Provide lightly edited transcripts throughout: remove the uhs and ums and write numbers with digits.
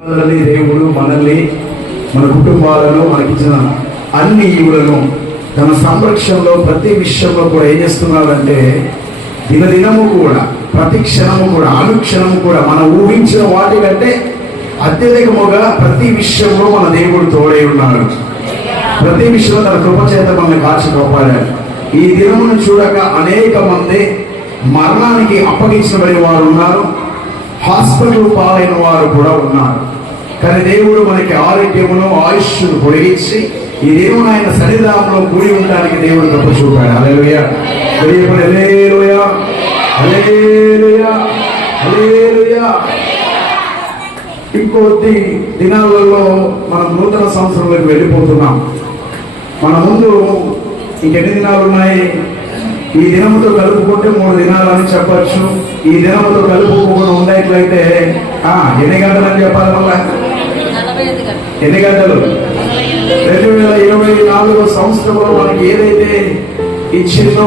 దేవుడు మనల్ని, మన కుటుంబాలను, మనకిచ్చిన అన్ని ఈవులను తన సంరక్షణలో ప్రతి విషయంలో కూడా ఏం చేస్తున్నాడంటే దినదినము కూడా, ప్రతి క్షణము కూడా, అనుక్షణము కూడా మనం ఊహించిన వాటికంటే అత్యధికముగా ప్రతి విషయంలో మన దేవుడు తోడై ఉన్నాడు. ప్రతి విషయంలో తన కృపచేత మనల్ని కాచి కాపాడాడు. ఈ దినమును చూడక అనేక మంది మరణానికి అప్పగించబడిన వారు ఉన్నారు, హాస్పిటల్ పాలైన వారు కూడా ఉన్నారు. కానీ దేవుడు మనకి ఆరోగ్యమును, ఆయుష్ను పొడిగించి ఈ దేవుడు ఆయన సన్నిధానంలో కూడి ఉండడానికి దేవుడు గొప్ప చూపాడు. హల్లెలూయా, హల్లెలూయా, హల్లెలూయా, హల్లెలూయా. ఇంకొద్ది దినాలలో మనం నూతన సంవత్సరంలోకి వెళ్ళిపోతున్నాం. మన ముందు ఇంకెన్ని దినాలు ఉన్నాయి? ఈ దినముతో కలుపుకుంటే 3 దినాలు అని చెప్పచ్చు. ఈ దినముతో కలుపుకోకుండా ఉండేట్లయితే ఎన్ని గంటలు అని చెప్పాలి? మళ్ళా ఎన్ని గంటలు? 2024 సంవత్సరంలో మనకి ఏదైతే ఇచ్చిందో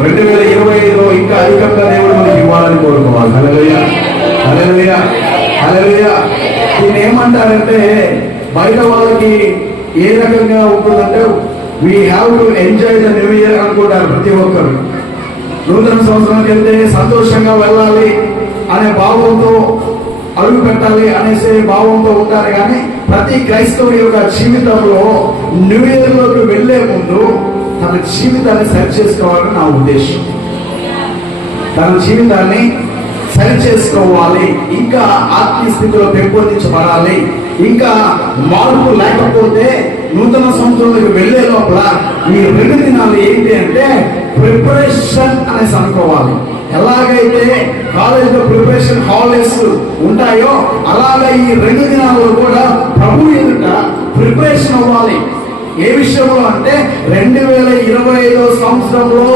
2025లో ఇంకా అధికంగా దేవుడు మనకి ఇవ్వాలని కోరుకోవాలి. హల్లెలూయా, హల్లెలూయా, హల్లెలూయా. దీన్ని ఏమంటారంటే బయట వాళ్ళకి ఏ రకంగా ఉంటుందంటే we have to enjoy the new year అనుకుంటారు ప్రతి ఒక్కరు. నూతన సంవత్సరానికి వెళ్తే సంతోషంగా వెళ్ళాలి అనే భావంతో, అడుగు పెట్టాలి అనేసే భావంతో ఉంటారు. కానీ ప్రతి క్రైస్తవుడి యొక్క జీవితంలో న్యూ ఇయర్ లోకి వెళ్లే ముందు తన జీవితాన్ని సరి చేసుకోవాలని నా ఉద్దేశం. తన జీవితాన్ని సరి చేసుకోవాలి, ఇంకా ఆత్మీయ స్థితిలో పెంపొందించబడాలి. ఇంకా మార్పు లేకపోతే నూతన సంవత్సరంలోకి వెళ్లే లోపల ఈ 2 దినాలు ఏంటి అంటే ప్రిపరేషన్ అనేసి అనుకోవాలి. ఎలాగైతే కాలేజీలో ప్రిపరేషన్ హాలిడేస్ ఉంటాయో అలాగే ఈ 2 దినాల్లో కూడా ప్రభు ఎదుట ప్రిపరేషన్ అవ్వాలి. ఏ విషయంలో అంటే 2025 సంవత్సరంలో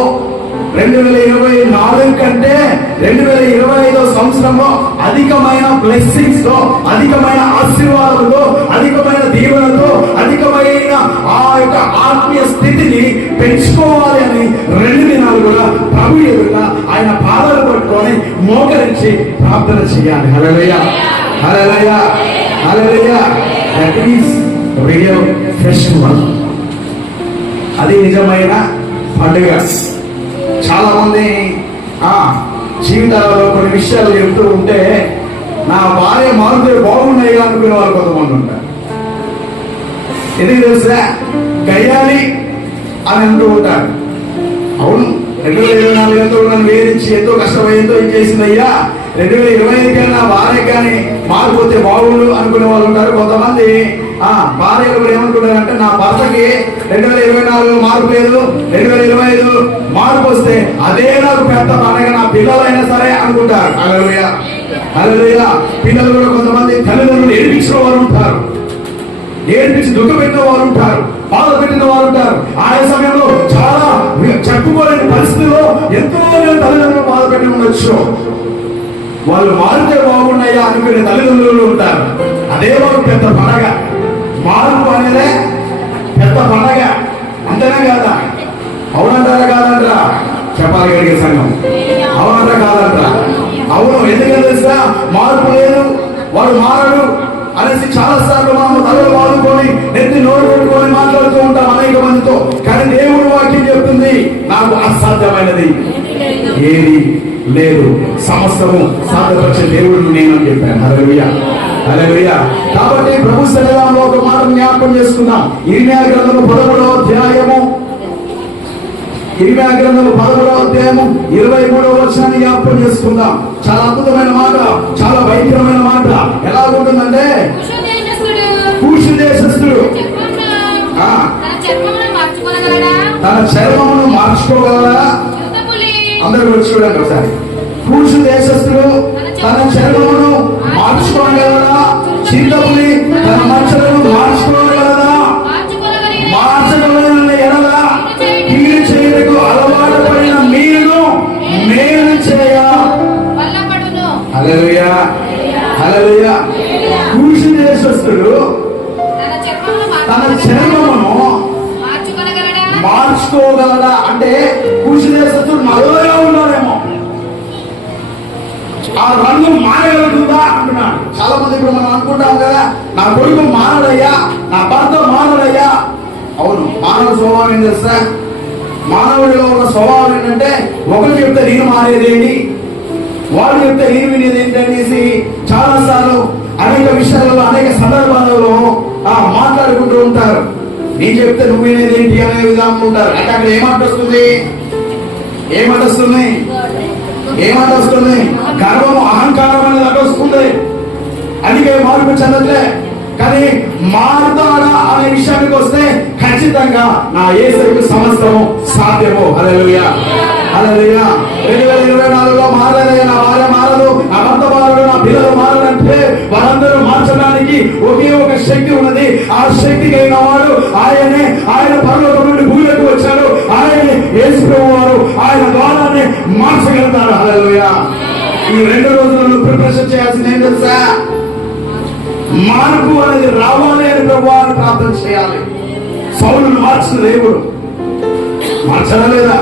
2024 కంటే 2025 సంవత్సరంలో అధికమైన బ్లెస్సింగ్స్ తో, అధికమైన ఆశీర్వాదాలతో, అధికమైన దీవెనతో, అధికమైన ఆ యొక్క ఆత్మీయ స్థితిని పెంచుకోవాలి అని 2 దినాలు కూడా ప్రభు ఎదుట ఆయన పాదాలు పట్టుకొని మోకరించి ప్రార్థన చేయాలి. Hallelujah, hallelujah, hallelujah. That is real festival. అది నిజమైన పండుగ. చాలా మంది జీవితాలలో కొన్ని విషయాలు చెప్తూ ఉంటే నా భార్య మారుతే బాగున్నాయి అనుకునే వాళ్ళు కొంతమంది ఉంటారు. ఎందుకు తెలుసా? గయ్యాలి అని అంటూ ఉంటారు. అవును, 2024 ఎంతో నన్ను వేధించి ఎంతో కష్టపడి ఎంతో చేసిందయ్యా, 2025 నా భార్య కానీ మారిపోతే బాగుండు అనుకునే వాళ్ళు ఉంటారు. కొంతమంది భార్యలు కూడా ఏమనుకుంటారంటే నా భర్తకి 2024 మార్పు లేదు, 2025 మార్పు వస్తే అదే నాకు పెద్ద పండగ, నా పిల్లలైనా సరే అనుకుంటారు. హల్లెలూయా, హల్లెలూయా. పిల్లలు కూడా కొంతమంది తల్లిదండ్రులు ఏడిపించిన వారు ఉంటారు, ఏడిపించి దుఃఖ పెట్టిన వారు ఉంటారు, బాధ పెట్టిన వారు ఉంటారు. ఆయా సమయంలో చాలా చెప్పుకోలేని పరిస్థితిలో ఎంతో తల్లిదండ్రులు బాధ పెట్టి ఉండొచ్చు. వాళ్ళు మారితే బాగున్నాయా అనుకునే తల్లిదండ్రులు ఉంటారు. అదే వాళ్ళు పెద్ద పండగ. మార్పు అనేదే పెద్ద పండగ. అంతేనా కాదా? అవునంటారా కాదంటారా? చెప్పాలి గడిగే సంఘం. అవునంటారా కాదంటారా? అవును. ఎందుకంటే తెలుసా? మార్పు లేదు, వాడు మారడు అనేసి చాలా సార్లు మనం తలలు వాడుకొని నెత్తి నోరు కొట్టుకొని మాట్లాడుతూ ఉంటాం అనేక మందితో. కానీ దేవుడు వాక్యం చెప్తుంది నాకు అసాధ్యమైనది ఏది లేదు, సమస్తము సాధ్యపరిచే దేవుడు నేనని చెప్పాను. హల్లెలూయా, హల్లెలూయా. కాబట్టి ప్రభు సన్నిధానంలో ఒక మాట జ్ఞాపకం చేసుకుందాం. ఇర్మియా గ్రంథము 13వ అధ్యాయము 23వ వచనాన్ని జ్ఞాపకం చేసుకుందాం. చాలా అద్భుతమైన మాట, చాలా భయంకరమైన మాట. ఎలా ఉంటుందంటే కూషు దేశస్థుడు తన చర్మమును మార్చుకోగలరా? అందరూ కూడా చూడండి ఒకసారి. కూషు దేశస్థుడు తన చర్మమును మార్చుకోగలరా? చింతపులి తన మచ్చలను మార్చుకోగలరా? మార్చగలన ఎడలా కీడు చేయకు అలవాటు పడిన మీరు మేలు చేయ. హల్లెలూయా, హల్లెలూయా. కూషు దేశస్థుడు తన చర్మమును మార్చుకోగలరా అంటే కూషు దేశస్థుడు నల్లగా ఉన్నాడేమో. ఆ రంగు మారగలుగుతుందా అంటున్నాడు. చాలా మంది ఇప్పుడు మనం అనుకుంటాం కదా, నా కొడుకు మారడయ్యా, నా భర్త మారడయ్యా. అవును, మానవ స్వభావం ఏం చేస్తా, మానవుడిలో ఉన్న స్వభావం ఏంటంటే ఒకరు చెప్తే నేను మారేదేంటి, వాళ్ళు చెప్తే నేను వినేది ఏంటనేసి చాలా సార్లు అనేక విషయాలలో అనేక సందర్భాలలో మాట్లాడుకుంటూ ఉంటారు. నేను చెప్తే నువ్వు వినేది ఏంటి అనే విధానం ఉంటారు. అంటే అక్కడ ఏమంటొస్తుంది, ఏమంటొస్తుంది గర్వము, అహంకారం అనేది అక్కడ వస్తుంది. అందుకే మార్పు చెందట్లే. కానీ మారుతాడా అనే విషయానికి వస్తే ఖచ్చితంగా నా యేసుకు సమస్తము సాధ్యము. హల్లెలూయా, హల్లెలూయా. 2024లో మారలేదు, నా భార్య మారదు, నా భర్త మారదు, నా పిల్లలు మారదంటే వారందరూ మార్చడానికి ఒకే ఒక శక్తి ఉన్నది. ఆ శక్తి కలిగిన వాడు ఆయనే. ఆయన పరలోకం నుండి భూమికి వచ్చాడు. ఆయనే యేసు ప్రభువారు. ఆయన ద్వారానే మార్చగలుగుతాడు. హల్లెలూయా. ఈ 2 రోజులను ప్రిపరేషన్ చేయాల్సింది ఏం తెలుసా, మార్పు అనేది రావాలి అని ప్రభువాన్ని ప్రార్థన చేయాలి. సౌలును మార్చిన దేవుడు మార్చడా లేదా?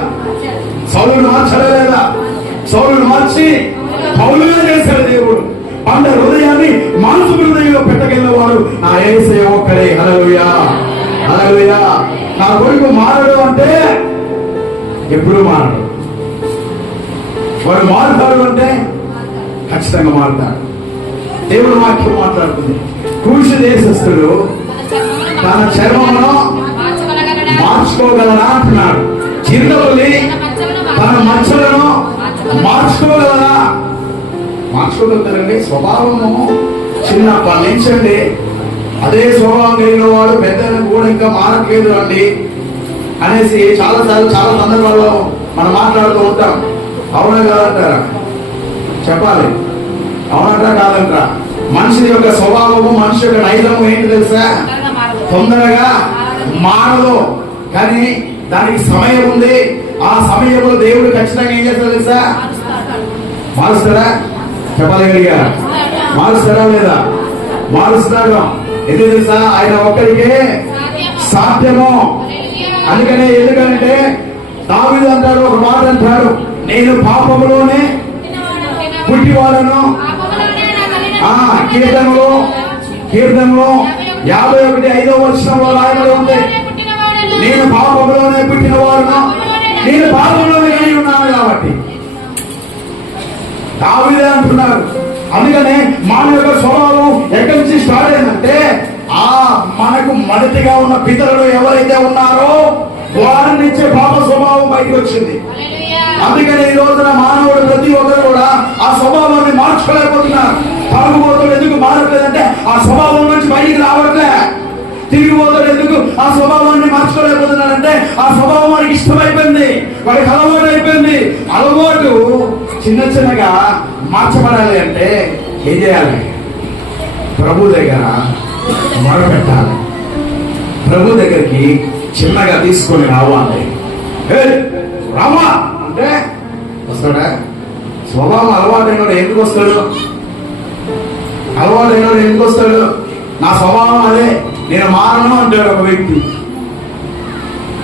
సౌలును మార్చడా లేదా? సౌలును మార్చి పౌలుగా చేశాడు దేవుడు. పండ హృదయాన్ని మనసు హృదయంలో పెట్టగలిగినవాడు నా యేసయ్య ఒక్కడే. హల్లెలూయా, హల్లెలూయా. నా కొడుకు మారడు అంటే ఎప్పుడు మారడు. వాడు మారుతాడు అంటే ఖచ్చితంగా మారుతాడు. దేవుడు వాక్యం మాట్లాడుతుంది. కూషు దేశస్థుడు తన చర్మమును మార్చుకోగలరా అంటున్నాడు. చిరుతల్లి తన మచ్చలను మార్చుకోగలరా? మార్చుకోగలుగుతారండి. స్వభావము చిన్నప్పటి నుంచి అండి అదే స్వభావం కలిగిన వాడు పెద్ద కూడా ఇంకా మారట్లేదు అండి అనేసి చాలాసార్లు చాలా సందర్భాల్లో మనం మాట్లాడుతూ ఉంటాం. అవునా కాదంటారా? చెప్పాలి, అవునంటారా కాదంటారా? మనిషి యొక్క స్వభావము, మనిషి యొక్క నైజము ఏంటి తెలుసా? తొందరగా మారదు. కానీ దానికి సమయం ఉంది. ఆ సమయంలో దేవుడు ఖచ్చితంగా ఏం చేస్తాడు తెలుసా? మారుస్తాడా? చెప్పాలి గడిగా, మారుస్తాడా లేదా? మారుస్తాడు. ఎందుకు తెలుసా? ఆయన ఒక్కరికే సాధ్యము. అందుకనే ఎందుకంటే దావీదు అంటాడు, ఒక మాట అంటాడు, నేను పాపములోనే పుట్టివాడను. కీర్తనలో 51:5 రాయబడి ఉంది, నేను పాపంలోనే పుట్టిన వాడును, నేను పాపంలోనే కలిగి ఉన్నాను. కాబట్టి దావీదే అంటున్నాడు. అందుకనే మానవ యొక్క స్వభావం ఎక్కడి నుంచి స్టార్ట్ అయిందంటే మనకు మొదటిగా ఉన్న పితరులు ఎవరైతే ఉన్నారో వారి నుంచే పాప స్వభావం బయటకు వచ్చింది. అందుకని ఈ రోజున మానవుడు ప్రతి ఒక్కరు కూడా ఆ స్వభావాన్ని మార్చుకోలేకపోతున్నారు. తాగుబోతుడు ఎందుకు మారట్లేదంటే ఆ స్వభావం నుంచి బయటికి రావట్లే. తిరిగిపోతాడు ఎందుకు ఆ స్వభావాన్ని మార్చుకోలేకపోతున్నాడంటే ఆ స్వభావం వాడికి ఇష్టమైపోయింది, వాడికి అలవాటు అయిపోయింది. అలవాటు చిన్నగా మార్చబడాలి అంటే ఏం చేయాలి? ప్రభు దగ్గర మొరపెట్టాలి. ప్రభు దగ్గరికి చిన్నగా తీసుకొని రావాలి. రామా అంటే వస్తాడా? స్వభావం అలవాటైనడు ఎందుకు వస్తాడు? అలవాటైనడు ఎందుకు వస్తాడు? నా స్వభావం అదే, నేను మారను అంటాడు ఒక వ్యక్తి.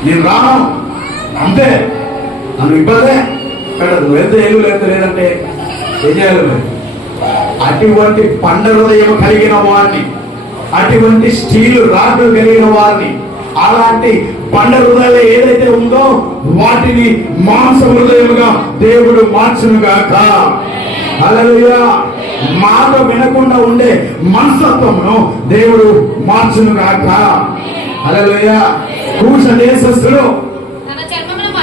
నేను రాను అంతే, నన్ను ఇబ్బందే పెట్టదు. వెళ్తే ఏళ్ళు లేదంటే ఏం చేయాలి? అటువంటి పండ హృదయం కలిగిన వారిని, అటువంటి స్టీలు రాడ్డు కలిగిన వారిని, అలాంటి పండ హృదయాలు ఏదైతే ఉందో వాటిని మాంస హృదయముగా దేవుడు మార్చునుగాక. హల్లెలూయా. మాట వినకుండా ఉండే మనస్తత్వమును దేవుడు మార్చునుగాక. హల్లెలూయా. కూష దేశస్థుడు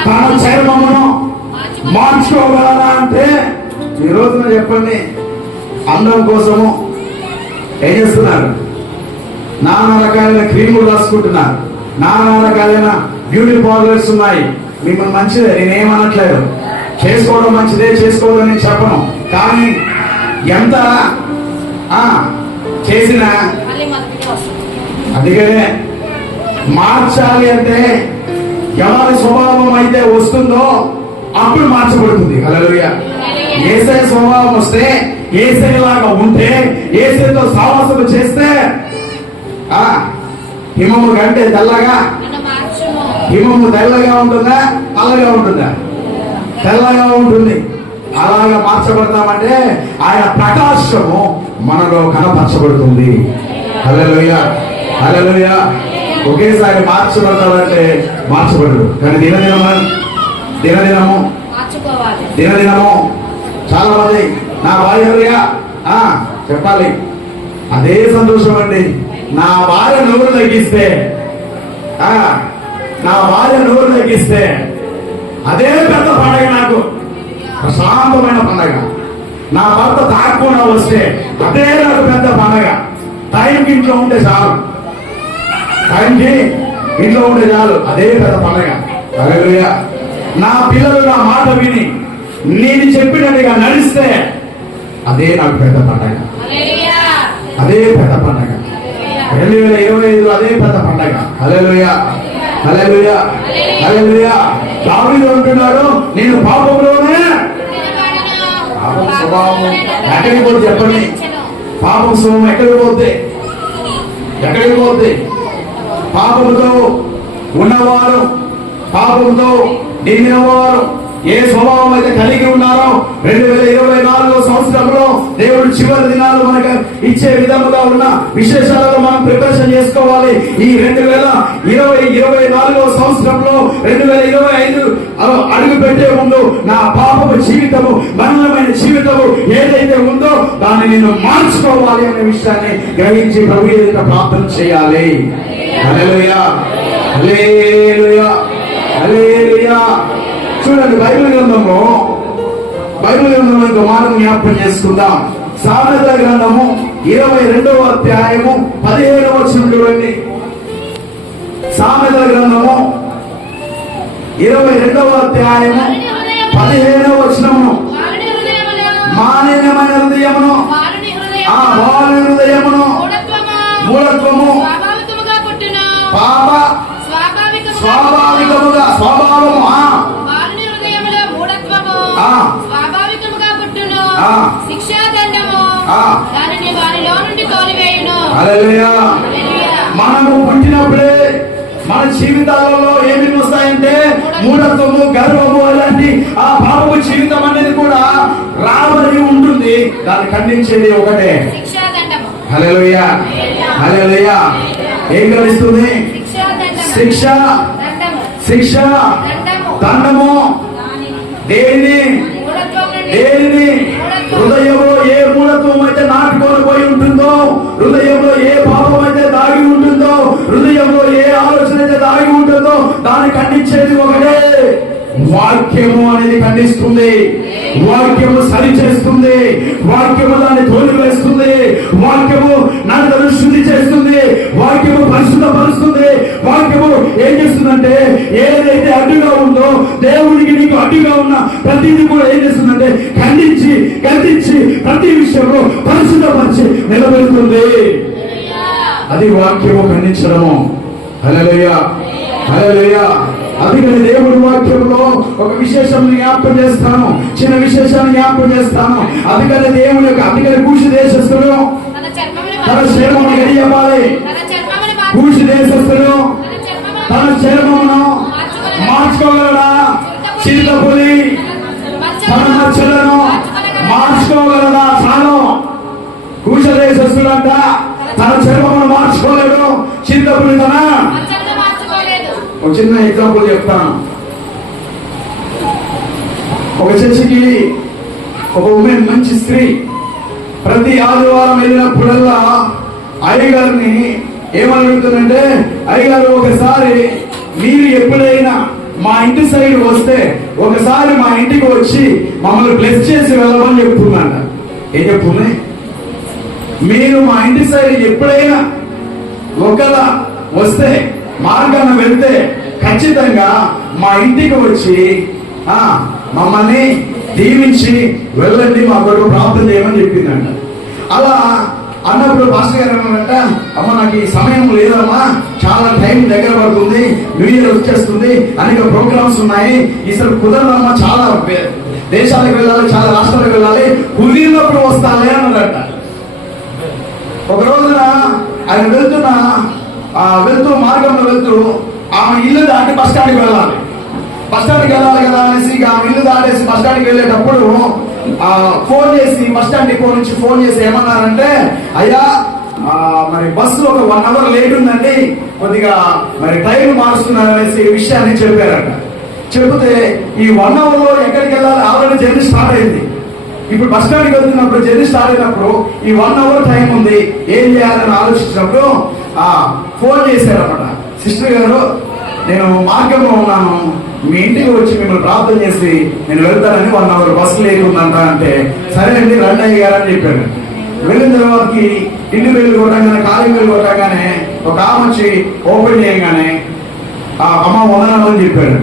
తన చర్మమును మార్చుకోగలరా అంటే ఈ రోజున చెప్పండి, అందం కోసము ఏం చేస్తున్నారు? నానా రకాలైన క్రీములు రాసుకుంటున్నారు, నానా రకాలైన బ్యూటీ పార్లర్స్ ఉన్నాయి. మిమ్మల్ని మంచిదే, నేనేమనట్లేదు, చేసుకోవడం మంచిదే, చేసుకోవడం నేను చెప్పను. కానీ ఎంత చేసినా అందుకనే మార్చాలి అంటే ఎవరి స్వభావం అయితే వస్తుందో అప్పుడు మార్చబడుతుంది. హల్లెలూయా. యేసయ్య స్వభావం వస్తే, యేసయ్యలాగా ఉంటే, యేసయ్యతో సహవాసం చేస్తే హిమము కంటే తెల్లగా, హిమము తెల్లగా ఉంటుందా? నల్లగా ఉంటుందా? తెల్లగా ఉంటుంది. అలాగా మార్చబడతామంటే ఆయన ప్రకాశము మనలో కనపరచబడుతుంది. హల్లెలూయా, హల్లెలూయా. ఒకేసారి మార్చబడతామంటే మార్చబడదు, కానీ దినదినము చాలా మంది నా భార్య చెప్పాలి, అదే సంతోషం అండి. నా భార్య నోరు తగ్గిస్తే అదే పెద్ద పండగ, నాకు ప్రశాంతమైన పండగ. నా భర్త తాగకుండా వస్తే అదే నాకు పెద్ద పండగ. టైంకి ఇంట్లో ఉంటే చాలు, అదే పెద్ద పండగ. హల్లెలూయా. నా పిల్లలు నా మాట విని నేను చెప్పినట్టుగా నడిస్తే అదే నాకు పెద్ద పండగ, అదే పెద్ద పండగ. 2025 అదే పెద్ద పండగ. హల్లెలూయా, హల్లెలూయా, హల్లెలూయా. దావీదు అంటున్నాడు, నేను పాపంలోనే, పాపం స్వభావం ఎక్కడికి పోతే చెప్పండి, పాపం స్వభావం ఎక్కడికి పోతే పాపంతో ఉన్నవారు, పాపంతో నిండినవారు ఏ స్వభావం అయితే కలిగి ఉన్నారో 2024 సంవత్సరంలో దేవుడు చివరి దినాలు మనకు ఇచ్చే విధముగా ఉన్న విశేషాలలో మనం ప్రిపరేషన్ చేసుకోవాలి. ఈ 2024 సంవత్సరంలో 2025 అడుగు పెట్టే ముందు నా పాపపు జీవితము, మరణమైన జీవితము ఏదైతే ఉందో దాన్ని నేను మార్చుకోవాలి అనే విషయాన్ని గ్రహించి ప్రభు ఎదుట ప్రార్థన చేయాలి. హల్లెలూయా, హల్లెలూయా, హల్లెలూయా. చూడండి, బైబిల్ గ్రంథంలో ఇంకో మాట జ్ఞాపకం చేసుకుందాం. సామెతల గ్రంథము 22వ అధ్యాయము 15వ వచనం చూడండి. సామెతల గ్రంథము 22వ అధ్యాయము 15వ వచనము, మాలిన్యమైన హృదయమును, బాలుని హృదయమును మూఢత్వము, పాప స్వాభావికముగా మనము పుట్టినప్పుడే మన జీవితాలలో ఏమేమి వస్తాయంటే మూఢత్వము, గర్వము, అలాంటి ఆ పాపపు జీవితం అనేది కూడా రాబడి ఉంటుంది. దాన్ని ఖండించేది ఒకటే, హల్లెలూయా, హల్లెలూయా. ఏం గ్రహిస్తుంది? శిక్ష, దండము. దేనిని హృదయంలో ఏ మూఢత్వం అయితే నాటుకొని పోయి ఉంటుందో, హృదయంలో ఏ పాపం అయితే దాగి ఉంటుందో, హృదయంలో ఏ ఆలోచన అయితే దాగి ఉంటుందో దాన్ని ఖండించేది ఒకటే. వాక్యము అనేది ఖండిస్తుంది, వాక్యము సరిచేస్తుంది, వాక్యము దాన్ని తోలివేస్తుంది, వాక్యము నన్ను శుద్ధి చేస్తుంది, వాక్యము పరిశుద్ధపరుస్తుంది. వాక్యము ఏం చేస్తుందంటే ఏదైతే అడ్డుగా ఉందో, దేవుడికి నీకు అడ్డుగా ఉన్న ప్రతిదీ కూడా ఏం చేస్తుందంటే ఖండించి గద్దించి ప్రతి విషయంలో పరిశుద్ధపరిచి నిలబెడుతుంది. అది వాక్యము ఖండించడము. హల్లెలూయా, హల్లెలూయా. అందుకని దేవుడి వాక్యంలో ఒక విశేషాన్ని జ్ఞాపకం చేస్తాను, చిన్న విశేషాన్ని జ్ఞాపకం చేస్తాను. అందుకని దేవుని యొక్క, అందుకని కూషు దేశస్తులు తన చర్మమును ఎడియపాలి. కూషు దేశస్తులు తన చర్మమును మార్చుకోగలరా? చిరుతపులి తన మచ్చలను మార్చుకోగలరా? చాలు. కూషు దేశస్తులంట తన చర్మమును మార్చుకోలేడు, చిరుతపులి తన. ఒక చిన్న ఎగ్జాంపుల్ చెప్తాను. ఒక చర్చికి ఒక ఉమెన్, మంచి స్త్రీ, ప్రతి ఆదివారం వెళ్ళినప్పుడల్లా అయ్యగారిని ఏమని అడుగుతుందంటే, అయ్యగారు ఒకసారి మీరు ఎప్పుడైనా మా ఇంటి సైడ్ వస్తే ఒకసారి మా ఇంటికి వచ్చి మమ్మల్ని బ్లెస్ చేసి వెళ్ళమని చెప్తుందంట. ఏం చెప్తుంది? మీరు మా ఇంటి సైడ్ ఎప్పుడైనా ఒకలా వస్తే, మార్గాన వెళ్తే ఖచ్చితంగా మా ఇంటికి వచ్చి మమ్మల్ని దీవించి వెళ్ళండి, మా కొరకు ప్రార్థన చేయమని చెప్పిందంట. అలా అన్నప్పుడు పాస్టర్ గారు అన్నారంట, అమ్మ నాకు ఈ సమయం లేదమ్మా, చాలా టైం దగ్గర పడుతుంది, న్యూ ఇయర్ వచ్చేస్తుంది, అనేక ప్రోగ్రామ్స్ ఉన్నాయి, ఈసారి కుదరదమ్మా, చాలా దేశాలకు వెళ్ళాలి, చాలా రాష్ట్రాలకు వెళ్ళాలి, కుదిరినప్పుడు వస్తాలే అన్నారంట. ఒక రోజున ఆయన వెళ్తూ మార్గంలో వెళ్తూ ఆమె ఇల్లు దాటి బస్ స్టాండ్కి వెళ్ళాలి. బస్ స్టాండ్కి వెళ్ళాలి కదా అనేసి ఇక ఇల్లు దాటేసి బస్ స్టాండ్కి వెళ్ళేటప్పుడు ఫోన్ చేసి బస్ స్టాండ్ డిపో నుంచి ఫోన్ చేసి ఏమన్నారంటే, అయ్యా మరి బస్సు ఒక 1 అవర్ లేట్ ఉందండి, కొద్దిగా మరి టైం మారుస్తున్నారు అనేసి ఈ విషయాన్ని చెప్పారంట. చెబితే ఈ 1 అవర్ లో ఎక్కడికి వెళ్ళాలి, ఆల్రెడీ జర్నీ స్టార్ట్ అయింది. ఇప్పుడు బస్ స్టాండ్కి వెళ్తున్నప్పుడు జర్నీ స్టార్ట్ అయినప్పుడు ఈ 1 అవర్ టైం ఉంది, ఏం చేయాలని ఆలోచించినప్పుడు ఫోన్ చేశారన్నమాట. సిస్టర్ గారు, నేను మార్గంలో ఉన్నాను, మీ ఇంటికి వచ్చి మిమ్మల్ని ప్రార్థన చేసి నేను వెళ్తానని 1 అవర్ బస్సు లేట్ ఉందంట అంటే, సరే అండి రండి అయ్య గారు అని చెప్పాడు. వెళ్ళిన తర్వాతకి ఇల్లు వెళ్ళి కొట్టగానే, కాలి వెళ్ళి కొట్టగానే ఒక ఆమె వచ్చి ఓపెన్ చేయగానే అమ్మ వందనాలు అని చెప్పాడు.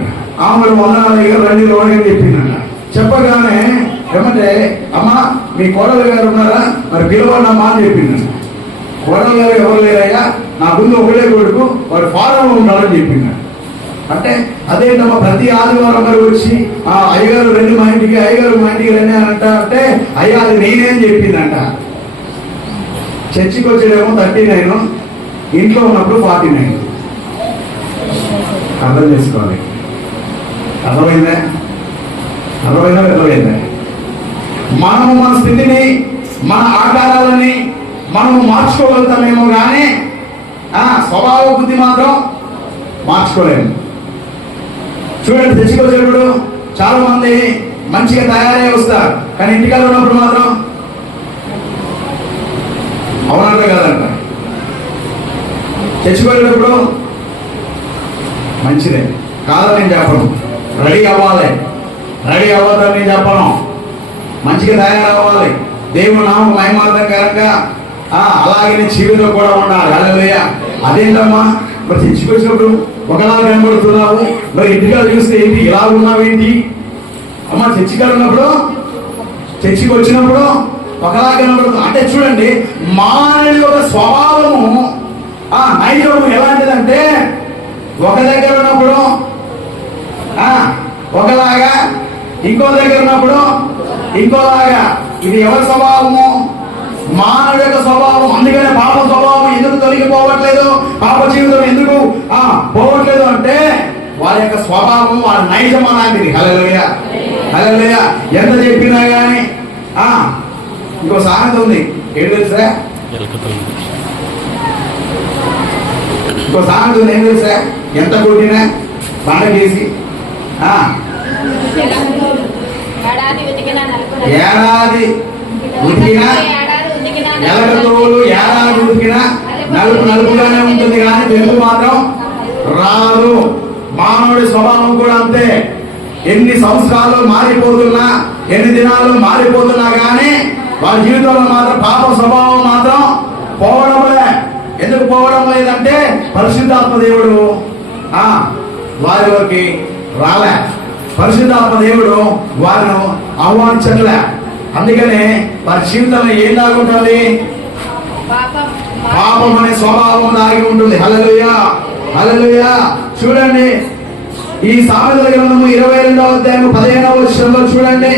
ఆమె వందనాలు అయ్యారు రండి లోని అని చెప్పిందంట. చెప్పగానే ఏమంటే, అమ్మ మీ కోడలు గారు ఉన్నారా, మరి పిలవన్నమ్మా అని చెప్పిందంట. కోడలు గారు ఎవరు లేరయ్యా, నా ముందు ఒకటే కొడుకు, వాడు ఫారంలో ఉన్నారని చెప్పిందంట. అంటే అదేంటమ్మా ప్రతి ఆదివారం మరి వచ్చి అయ్యగారు రండి మా ఇంటికి, అయ్యగారు మా ఇంటికి రండి అని అంటే, అయ్యా అది నేనేం చెప్పిందంట. చర్చికి వచ్చేదేమో 39, ఇంట్లో ఉన్నప్పుడు 49. అర్థం చేసుకోవాలి. అర్థమైందా? అర్థమైందా? మనము మన స్థితిని, మన ఆకారాలని మనము మార్చుకోగలుగుతామేమో కానీ స్వభావ బుద్ధి మాత్రం మార్చుకోలేము. చూడండి, చర్చికి వచ్చేటప్పుడు చాలా మంది మంచిగా తయారై వస్తారు, కానీ ఇంటికాడ ఉన్నప్పుడు మాత్రం అవునంట కాదంట. చర్చికి వెళ్ళేటప్పుడు మంచిదే కాదని నేను చెప్పను, రెడీ అవ్వద్దని నేను చెప్పను, మంచిగా తయారవ్వాలి, దేవుని నామం మహిమార్థకరంగా అలాగే నీ జీవితం కూడా ఉండాలి. హల్లెలూయా. అదేంటమ్మా మరి చర్చికి వచ్చినప్పుడు ఒకలా కనబడుతున్నావు, మరి ఇంటికాడ చూస్తే ఏంటి ఇలా ఉన్నావేంటి అమ్మా? చర్చికి వచ్చినప్పుడు ఒకలా కనబడుతుంది అంటే, చూడండి మానవుడి యొక్క స్వభావము నైజము ఎలాంటిదంటే, ఒక దగ్గర ఉన్నప్పుడు ఒకలాగా, ఇంకో దగ్గర ఉన్నప్పుడు ఇంకోలాగా. ఇది ఎవరి స్వభావము? మానవుడి యొక్క స్వభావం. అందుకనే పాప స్వభావం ఎందుకు తొలగిపోవట్లేదు, పాప జీవితం ఎందుకు పోవట్లేదు అంటే, వారి యొక్క స్వభావం, వారి నైజం అలాంటిది. హల్లెలూయా. హల్లెలూయా. ఎంత చెప్పినా కానీ ఇంకో సామెత ఉంది, ఏం తెలుసా? ఇంకో సామెత ఉంది, ఏం తెలుసా? ఎంత కొట్టినా పండగేసి ఏడాది ఉతికినా ఎలకతోలు, ఏడాది ఉతికినా నలుపుగానే ఉంటుంది, కానీ తెలుగు మాత్రం రాదు. మానవుడి స్వభావం కూడా అంతే. ఎన్ని సంవత్సరాలు మారిపోతున్నా, ఎన్ని దినాలు మారిపోతున్నా కానీ వారి జీవితంలో మాత్రం పాప స్వభావం మాత్రం పోవడంలే. ఎందుకు పోవడం లేదంటే, పరిశుద్ధాత్మ దేవుడు వారికి రాలే, పరిశుద్ధాత్మ దేవుడు వారిని ఆహ్వానించట్లే. అందుకనే వారి జీవితంలో ఏం దాగుంటుంది? పాపం అనే స్వభావం దాగి ఉంటుంది. హల్లెలూయా. హల్లెలూయా. చూడండి, ఈ సామెతల గ్రంథము 22వ అధ్యాయం 15వ వచనంలో చూడండి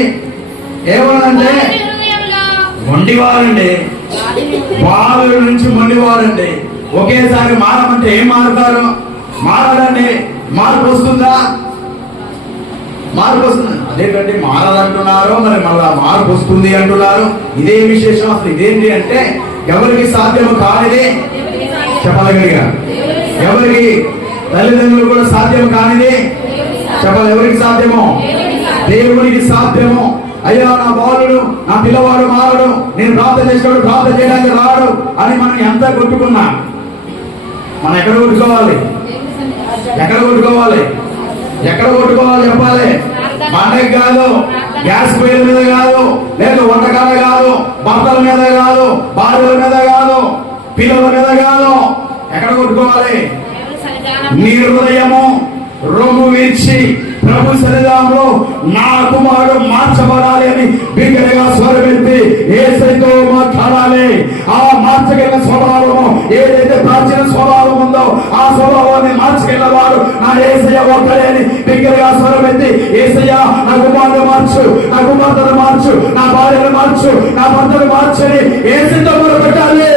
ఏమనంటే, మొండివారండి, బాలుల నుంచి మొండివారండి. ఒకేసారి మారమంటే ఏం మారుతారు? మారదండి. మార్పు వస్తుందా? మార్పు వస్తుంది. అదేంటంటే మారాలంటున్నారు, మరి మళ్ళా మార్పు వస్తుంది అంటున్నారు. ఇదే విశేషం. అసలు ఇదేంటి అంటే, ఎవరికి సాధ్యము కానిది చెప్పగలిగా, ఎవరికి తల్లిదండ్రులు కూడా సాధ్యం కానిది చెప్పాలి. ఎవరికి సాధ్యమో? దేవునికి సాధ్యము. అయ్యా నా బాలుడు, నా పిల్లవాడు మారడు, నేను ప్రార్థన చేసినాడు, ప్రార్థన చేయడానికి రాడు అని మనం ఎంత కొట్టుకున్నా, మనం ఎక్కడ కొట్టుకోవాలి? ఎక్కడ కొట్టుకోవాలి? చెప్పాలి. పండగ కాదు, గ్యాస్ పొయ్యిల మీద కాదు, లేదా వంటకాల కాదు, భర్తల మీద కాదు, భార్యల మీద కాదు, పిల్లల మీద కాదు. ఎక్కడ కొట్టుకోవాలి? నీ హృదయము రొమ్ము విరిచి ప్రభు సన్నిధానంలో నా కుమారుడు మార్చబడాలి అని బిగ్గరగా స్వరమెత్తి యేసుతో మాట్లాడాలి. ఆ మార్చగలిగిన స్వభావము, ఏదైతే ప్రాచీన స్వభావం ఉందో ఆ స్వభావాన్ని మార్చగలవాడు నా యేసయ్య ఒక్కడే అని బిగ్గరగా స్వరమెత్తి, యేసయ్య నా కుమారుడు మార్చు, నా కుమార్తెను మార్చు, నా భార్యను మార్చు, నా భర్తను మార్చని యేసుతో మొదలుపెట్టాలి.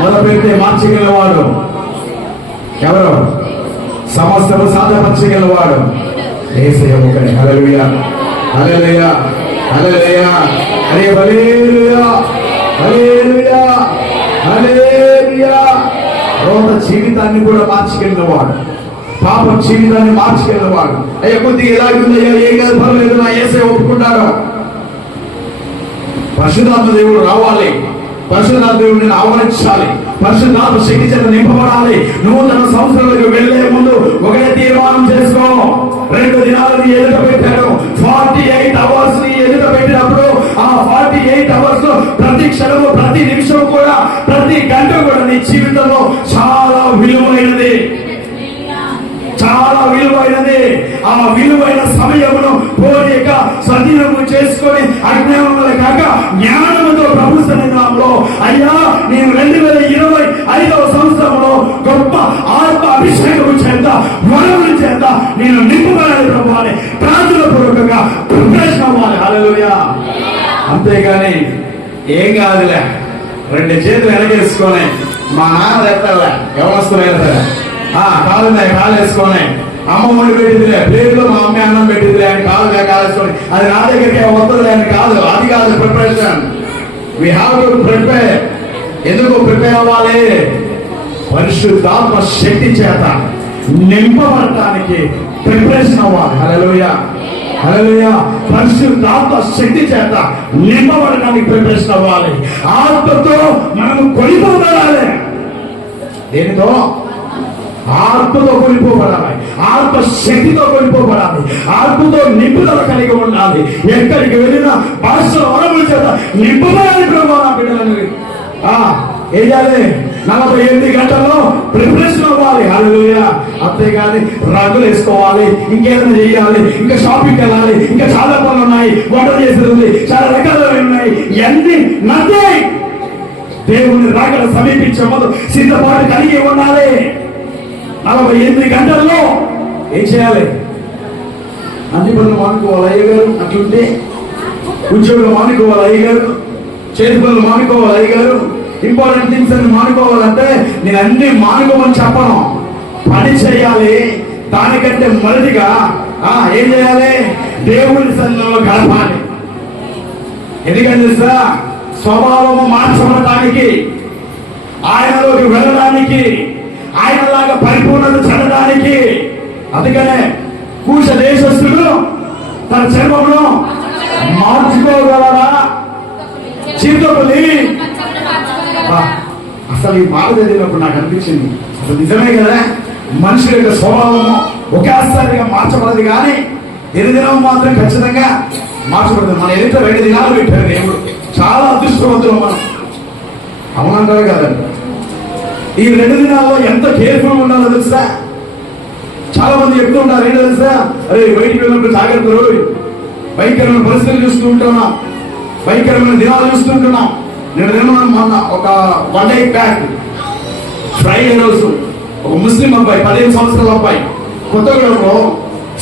మొదలుపెడితే మార్చగలవాడు ఎవరు? సమస్తము సాధ్యపరచగలవాడు. యేసయ్య ఒకడే. హల్లెలూయా, హల్లెలూయా, హల్లెలూయా, హల్లెలూయా, హల్లెలూయా, హల్లెలూయా. రోత జీవితాన్ని కూడా మార్చుకెళ్ళినవాడు, పాపం జీవితాన్ని మార్చుకెళ్ళినవాడు. అయ్యా కొద్దిగా ఎలాగుందయ్యా, ఏం కాదు పర్వాలేదు, నా యేసయ్య ఒప్పుకుంటాడు. పరిశుద్ధాత్మ దేవుడు రావాలి, పరిశుద్ధాత్మ దేవుడిని ఆహ్వానించాలి, పరిశుద్ధాత్మ శక్తి చేత నింపబడాలి. నూతన సంవత్సరాలకు వెళ్లే ముందు ఒకటే తీర్మానం చేసుకో. 2 దినాలని ఎదుట పెట్టాడు, 48 అవర్స్ ని ఎదుట పెట్టినప్పుడు ఆ 48 అవర్స్ లో ప్రతి క్షణము, ప్రతి నిమిషం కూడా, ప్రతి గంట కూడా నీ జీవితంలో చాలా విలువైనది, చాలా విలువైనది. ఆ విలువైన సమయమును పోనీక సద్వినియోగం చేసుకొని అజ్ఞానముల కాక జ్ఞానముతో ప్రభు సన్నిధానంలో, అయ్యా నేను 2025వ సంవత్సరంలో గొప్ప ఆత్మ అభిషేకము చేత, వరముల చేత నేను నింపబడాలి ప్రభు అని ప్రార్థన పూర్వకంగా ప్రిపరేషన్ అవ్వాలి. హల్లెలూయా. అంతేగాని ఏం కాదులే, 2 చేతులు వెనకేసుకొని మా నాన్న తెస్తాడులే, ఎవరొస్తున్నాయి కాలు వేసుకొని, అమ్మ వండి పెట్టిందిలే, ప్లేట్లో మా అమ్మ అన్నం పెట్టిందిలే అని కాలు వేసుకొని, అది నా దగ్గరికి వస్తుందిలే అని కాదు. అది కాదు preparation. We have to prepare. ఎందుకు ప్రిపేర్ అవ్వాలి? పరిశుద్ధాత్మ శక్తి చేత నింపబడటానికి ప్రిపరేషన్ అవ్వాలి. హల్లెలూయా, హల్లెలూయా. పరిశుద్ధాత్మ శక్తి చేత నింపబడటానికి ప్రిపరేషన్ అవ్వాలి. ఆత్మతో మనము కొలిపోబడాలి. దేనితో? ఆత్మతో కొలిపోబడాలి, ఆత్మ శక్తితో కొలిపోబడాలి, ఆత్మతో నింపుదల కలిగి ఉండాలి. ఎక్కడికి వెళ్ళినా భాషల వరముల చేత నింపబడాలి ప్రభు నా బిడ్డలని. ఏం చేయాలి? 48 గంటల్లో ప్రిపరేషన్ అవ్వాలి. హల్లెలూయా. అంతేగాని రంగులు వేసుకోవాలి, ఇంకేదైనా చేయాలి, ఇంకా షాపింగ్ వెళ్ళాలి, ఇంకా చాలా పనులు ఉన్నాయి, వంట చేసేది ఉంది, చాలా రకాలు ఉన్నాయి, ఇవన్నీ నదే. దేవుని రాకడ సమీపించే ముందు సిద్ధపాటు కలిగి ఉండాలి. 48 గంటల్లో ఏం చేయాలి? అన్ని పనులు మానుకోవాలి అయ్యగారు. అట్లుంటే ఉద్యోగం మానుకోవాలి అయ్యగారు, చేతి పనులు మానుకోవాలి అయ్యగారు, ఇంపార్టెంట్ థింగ్స్ అన్ని మానుకోవాలంటే నేను అన్ని మానుకోమని చెప్పను. పని చేయాలి. దానికంటే మొదటిగా ఏం చేయాలి? దేవుని సన్నిధిలో గడపాలి. ఎందుకంటే తెలుసా? స్వభావము మార్చబడటానికి, ఆయనలోకి వెళ్ళడానికి, ఆయనలాగా పరిపూర్ణత చెందడానికి. అందుకనే కూష దేశస్థుడు తన చర్మమును మార్చుకోగలరా? చీతపులి. అసలు ఈ మాట చదివినప్పుడు నాకు అనిపించింది, అసలు నిజమే కదా, మనుషుల యొక్క స్వభావము ఒకేసారిగా మార్చబడదు, కానీ దినం మాత్రం ఖచ్చితంగా మార్చబడుతుంది. మన ఎదుట 2 దినాలు పెట్టారు దేవుడు. చాలా అదృష్టవంతులు మనం, అవునంటారు కదండి. ఈ 2 దినాల్లో ఎంత కేర్ఫుల్ ఉండాలో తెలుసా? చాలా మంది చెప్తూ ఉంటారు, ఏంటో తెలుసా? అరే బయటికి వెళ్ళినప్పుడు జాగ్రత్తలు, భయంకరమైన పరిస్థితులు చూస్తూ ఉంటున్నాం, భయంకరమైన దినాలు చూస్తుంటున్నాం. నేను మొన్న ఒక 1 day బ్యాక్ ఫ్రైడే రోజు ఒక ముస్లిం అబ్బాయి, 15 సంవత్సరాల అబ్బాయి, కొత్తగూడెంలో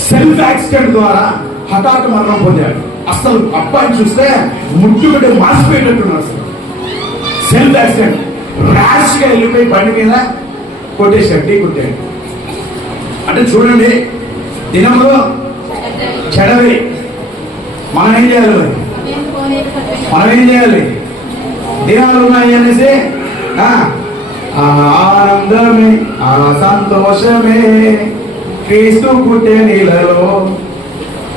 సెల్ఫ్ యాక్సిడెంట్ ద్వారా హఠాత్ మరణం పొందాడు. అసలు అబ్బాయిని చూస్తే ముట్టుబడి మాసిపోయేటట్టున్నారు. అసలు సెల్ఫ్ యాక్సిడెంట్, ర్యాష్ గా వెళ్ళిపోయి బండి మీద కొట్టేశాడు, ఢీ కొట్టాడు. అంటే చూడండి, దినంలో చెడవి. మనం ఏం చేయాలి? మనం ఏం చేయాలి? దినాలు ఉన్నాయి అనేసి ఆనందమే, ఆ సంతోషమే క్రీస్తు పుట్టే నీళ్ళలో.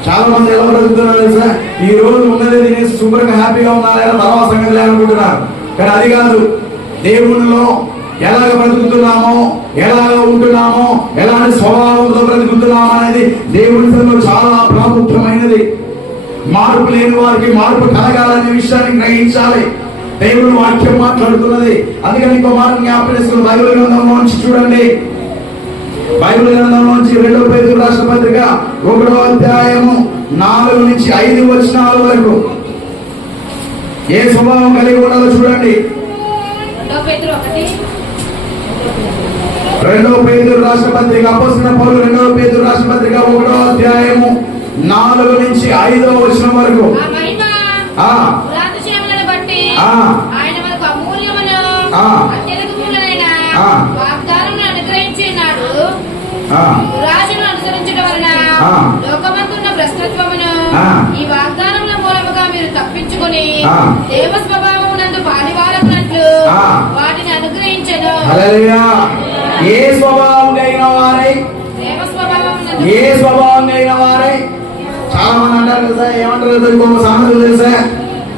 చాలా మంది ఎలా బ్రతుకుతున్నారు సార్? ఈ రోజు ఉన్నది తినేసి శుభ్రంగా హ్యాపీగా ఉన్నారా, తర్వాత సంగతి లేదనుకుంటున్నారు. కానీ అది కాదు. దేవునిలో ఎలాగ బ్రతుకుతున్నామో, ఎలాగ ఉంటున్నామో, ఎలాంటి స్వభావంతో బ్రతుకుతున్నామో అనేది దేవునిలో చాలా ప్రాముఖ్యమైనది. మార్పు లేని వారికి మార్పు కలగాలనే విషయాన్ని గ్రహించాలి. దేవుని వాక్యం మాట్లాడుతున్నది. అందుకని ఇంకో మాట జ్ఞాపకం చేసుకుని బైబిల్ గ్రంథంలో నుంచి చూడండి. బైబిల్ గ్రంథంలో నుంచి 2వ పేతురు రాసిన పత్రిక 1వ అధ్యాయము 4 నుంచి 5 వచనాల వరకు ఏ స్వభావం కలిగి ఉండాలో చూడండి. 2వ పేతురు రాసిన పత్రిక, అపోస్తలుడైన పౌలు 2వ పేతురు రాసిన పత్రిక 1వ అధ్యాయము 4 నుంచి 5వ వచనం వరకు. ఆయన మనకు అమూల్యమైన అత్యధికములైన వాగ్దానములను అనుగ్రహించినాడు. రాజును అనుసరించడం వలన ఆ. లోకమందున్న భ్రష్టత్వమును ఆ. ఈ వాగ్దానముల మూలముగా మీరు తప్పించుకొని ఆ. దేవ స్వభావము నందు పాలివారమునట్లు ఆ. వాటిని అనుగ్రహించెను. హల్లెలూయా. ఏ స్వభావం కలిగిన వారై, దేవ స్వభావము ఏ స్వభావం కలిగిన వారై. చాలా మంది అంటారు కదా, ఏమంటారు కదా, ఇంకొక సామెత తెలుసా,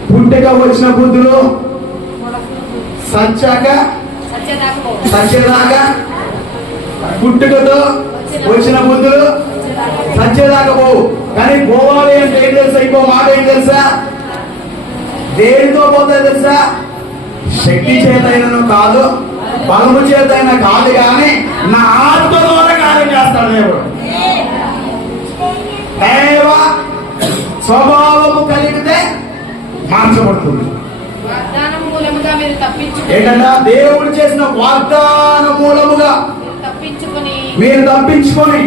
పుట్టక వచ్చిన బుద్ధులు సచ్చాక సచ్చేదాకా, పుట్టుకతో వచ్చిన బుద్ధులు సచ్చేదాకా పోవు. కానీ పోవాలి అంటే ఏం తెలుసా, ఇంకో మాట ఏం తెలుసా, దేనితో పోతే తెలుసా, శక్తి చేతైనను కాదు, బలము చేతైన కాదు, కానీ నా ఆత్మ ద్వారా కార్యం చేస్తాడు దేవుడు. దైవ స్వభావము కలిగితే మార్చబడుతుంది. వాగ్దానము మూలముగా మీరు ఏంటంటే దేవుడు చేసిన వాగ్దాన మూలముగా మీరు తప్పించుకొని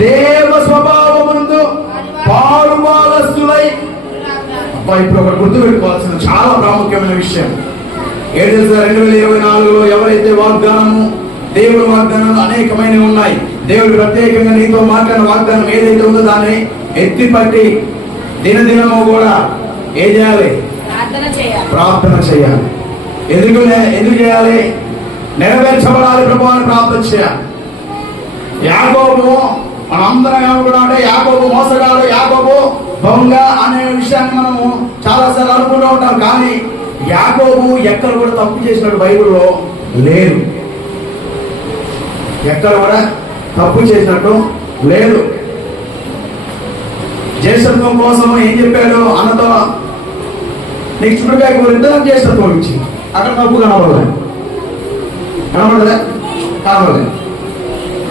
దేవ స్వభావమునందు పాలుభాగస్తులై. ఇప్పుడు ఒకటి గుర్తుపెట్టుకోవాల్సిన చాలా ప్రాముఖ్యమైన విషయం ఏంటి తెలుసా, 2024లో ఎవరైతే వాగ్దానము, దేవుడి వాగ్దానాలు అనేకమైనవి ఉన్నాయి. దేవుడు ప్రత్యేకంగా నీతో మాట్లాడిన వాగ్దానం ఏదైతే ఉందో దాన్ని ఎత్తి పట్టి దినదినము కూడా ఏం చేయాలి, ప్రార్థన చేయాలి. ఎందుకు చేయాలి, నెరవేర్చబడాలి ప్రభు అని ప్రార్థన చేయాలి. యాకోబు మనందరం ఏమనుకున్నామంటే యాకోబు మోసగాడు, యాకోబు దొంగ అనే విషయాన్ని మనము చాలాసార్లు అనుకుంటూ ఉంటాం. కానీ యాకోబు ఎక్కడ కూడా తప్పు చేసినట్టు బైబిల్లో లేదు. ఎక్కడ కూడా తప్పు చేసినట్టు లేదు. జ్యేష్ఠత్వం కోసం ఏం చెప్పాడు, అన్నతో నీకు చుట్టుకాయ కోరితే జ్యేష్ఠత్వం ఇచ్చి, అక్కడ తప్పు కనబడలే.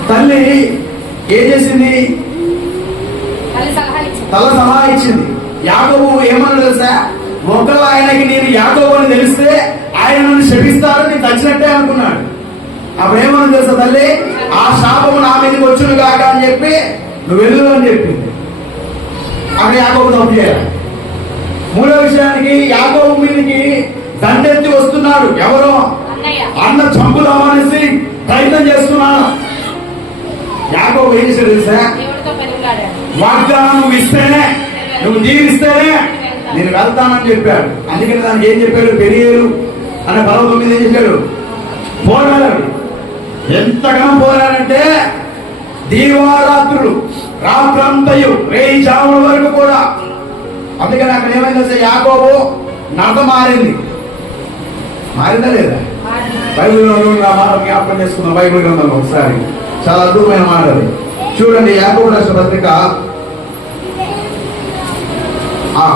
తల్లి ఏం చేసింది, తల సలహా ఇచ్చింది. యాకోబు ఏమన్నా తెలుసా, ఒకవేళ ఆయనకి నేను యాకోబు అని తెలిస్తే ఆయన నన్ను శపిస్తారు, నేను తచ్చినట్టే అనుకున్నాడు. అప్పుడు ఏమన్నా తెలుసా తల్లి, ఆ శాపము నా మీదకి వచ్చును కాక అని చెప్పి నువ్వు వెళ్ళు అని చెప్పింది. అక్కడ యాకోబు తప్పు చేయాలి. మూడో విషయానికి, యాకోబు మీదకి దండెత్తి వస్తున్నాడు ఎవరో, అన్న చంపుదామనేసి ప్రయత్నం చేస్తున్నాడు. యాకోబు ఏం చేశాడు తెలుసా, వాగ్దానం నువ్వు ఇస్తేనే, నువ్వు దీవిస్తేనే నేను వెళ్తానని చెప్పాడు. అందుకని దానికి ఏం చెప్పాడు, పెరియేరు అనే పర్వతం మీద ఏం చెప్పాడు, పోరాడాడు. ఎంతగానో పోరాడంటే దీవారాత్రులు, రాత్రంతయు, రేయి జాముల వరకు కూడా. అందుకని అక్కడ ఏమైంది తెలుసా, యాకోబు నడత మారిందా లేదా, బైబిల్ మాట జ్ఞాపకం చేసుకున్నాం. బైబిల్ గ్రంథంలో ఒకసారి చాలా అద్భుతమైన మాట అది. చూడండి, యాకోబు రాష్ట్ర పత్రిక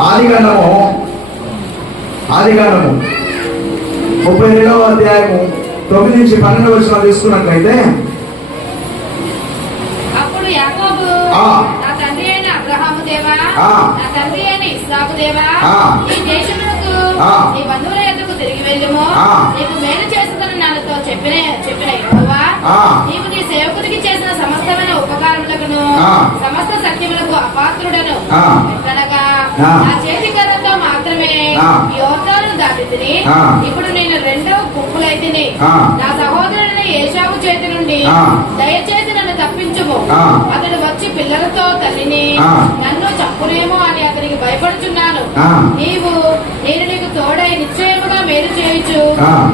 ఆదికాండము 32వ అధ్యాయము 9 నుంచి 12 వచనాలు తీసుకున్నట్లయితే, అప్పుడు యాకోబు నా తండ్రి అయిన అబ్రహాము దేవా, నా తండ్రి అయిన ఇస్సాకు దేవా, ఈ దేశమునకు నీ బంధువుల యొద్దకు తిరిగి వెళ్ళుము, నీకు మేలు చేస్తుందని నాతో చెప్పిన యెహోవా, నీకు నీ సేవకుడికి చేసిన సమస్తమైన ఉపకారములకును సమస్త సత్యములకు అపాత్రుడను. ఎక్కడగా నా చేతి కర్రతో మాత్రమే యోర్దానును దాటితిని, ఇప్పుడు నేను రెండవ గుంపులైతిని. నా సహోదరుని ఏశావు చేతి నుండి దయచేసి నన్ను తప్పించుము. అతడు వచ్చి పిల్లలతో తల్లిని నన్ను చంపునేమో అని అతనికి భయపడుచున్నాను. నేను నీకు తోడై నిశ్చయముగా మేలు చేయొచ్చు.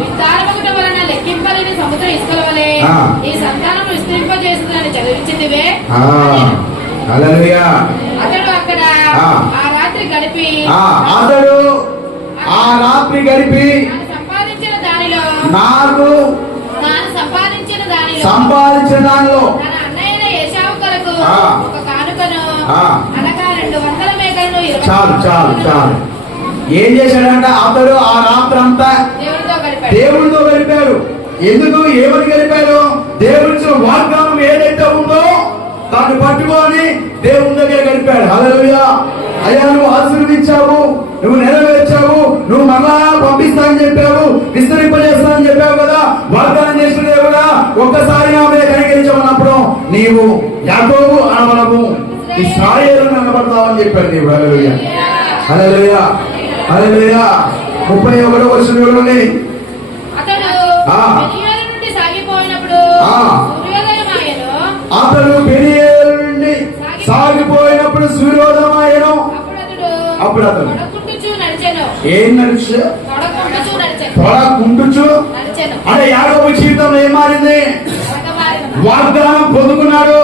విస్తారమగుట వలన లెక్కింపలేని సముద్ర ఇసుకల వలె ఈ సంతానము విస్తరింపజేస్తుందని చదివించిందివే. అతడు అక్కడ ఆ రాత్రి గడిపి సంపాదించిన దానిలో సంపాదించిన దానిలో తన అన్నయ్య ఏశావు కొరకు ఒక కానుకను, అనగా 200 మేకలను చాలు ఏం చేశాడంటే అతడు ఆ రాత్రంతా దేవుడితో గడిపాడు. ఎందుకు, ఏమని గడిపాడు, దేవుడి వాగ్దానం ఏదైతే ఉందో దాన్ని పట్టుకొని దేవుని దగ్గర గడిపాడు. హల్లెలూయా. అయ్యా నువ్వు ఆశీర్వదించావు, నువ్వు నెరవేర్చావు, నువ్వు మరలా పంపిస్తానని చెప్పావు, విస్తరింపజేస్తానని చెప్పావు కదా, వాగ్దానం చేసిన దేవుడా ఒక్కసారి నా మీద కనికరించమన్నప్పుడు నీవు యాకోబు అనవనము ఇశ్రాయేలు అనబడతావని చెప్పాడు నీవు. హల్లెలూయా, హల్లెలూయా, హల్లెలూయా. 31వ వచనంలోని అతడు పెనియేలు అప్పుడు అతను తొడకుంటుచు నడిచెను. ఏం నడుచు తొడకుంటుచు నడిచెను. తొడకుంటుచు నడిచెను. అంటే యాకోబు జీవితంలో ఏం మారింది? వాగ్దానం పొందుకున్నాడు,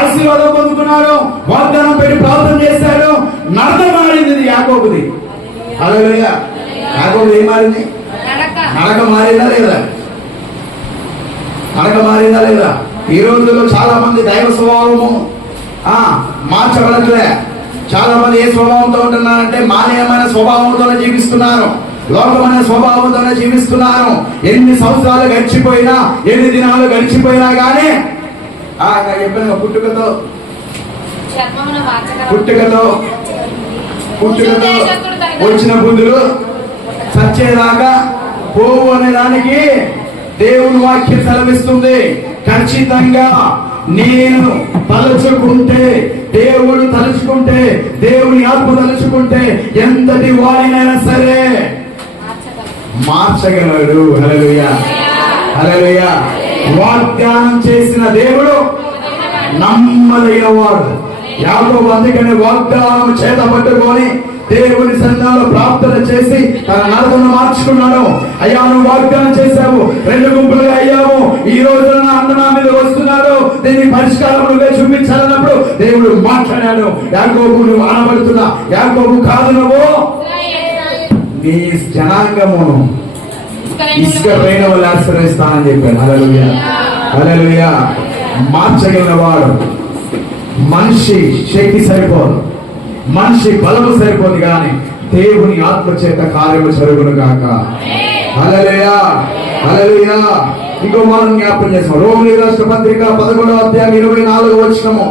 ఆశీర్వాదం పొందుకున్నాడు, వాగ్దానం పెట్టి ప్రార్థన చేశాడు, నడక మారింది యాకోబుది. హల్లెలూయా. యాకోబు ఏం మారింది? నడక మారిందా లేదా? నడక మారిందా లేదా? ఈ రోజుల్లో చాలా మంది దైవ స్వభావము మార్చబడట్లే. చాలా మంది ఏ స్వభావంతో ఉంటున్నారంటే మానవమైన స్వభావంతోనే జీవిస్తున్నారు, లోకమైన స్వభావంతోనే జీవిస్తున్నారు. ఎన్ని సంవత్సరాలు గడిచిపోయినా, ఎన్ని దినాలు గడిచిపోయినా కానీ చెప్పిన పుట్టుకతో వచ్చిన బుద్ధులు చచ్చేదాకా పోవు అనే దానికి దేవుని వాక్యం సెలవిస్తుంది. ఖచ్చితంగా నేను తలుచుకుంటే, దేవుడు తలుచుకుంటే, దేవుని ఆత్మ తలుచుకుంటే ఎంతటి వాడినైనా సరే మార్చగలడు. హల్లెలూయా, హల్లెలూయా. వాగ్దానం చేసిన దేవుడు నమ్మదగిన వాడు. యాకోబు అందుకని వాగ్దానం చేత పట్టుకొని దేవుని సన్నిధిలో ప్రార్థన చేసి తన నడకను మార్చుకున్నాడు. అయ్యా, నువ్వు వాగ్దానం చేశావు, 2 గుంపులుగా అయ్యాము, ఈ రోజు నా అన్న నా మీద వస్తున్నాడు, దీన్ని పరిష్కారం నువ్వే చూపించాలన్నప్పుడు దేవుడు మాట్లాడాడు. యాకోబు నువ్వు అనబడుతున్నా యాకోబు కాదు, నువ్వు నీ జనాంగమును ఇసుక పైన వాళ్ళు ఆశ్రయిస్తానని చెప్పాను. హల్లెలూయా, హల్లెలూయా. మార్చగలిగిన వాడు. మనిషి శక్తి సరిపోదు, మనిషి బలము సరిపోదు, కానీ దేవుని ఆత్మ చేత కార్యము జరుగును గాక. హల్లెలూయా, హల్లెలూయా. ఇంకో మనం జ్ఞాపకం చేస్తాం. రోమిలి రాష్ట్ర పత్రిక 11వ అధ్యాయం 24వ వచనము.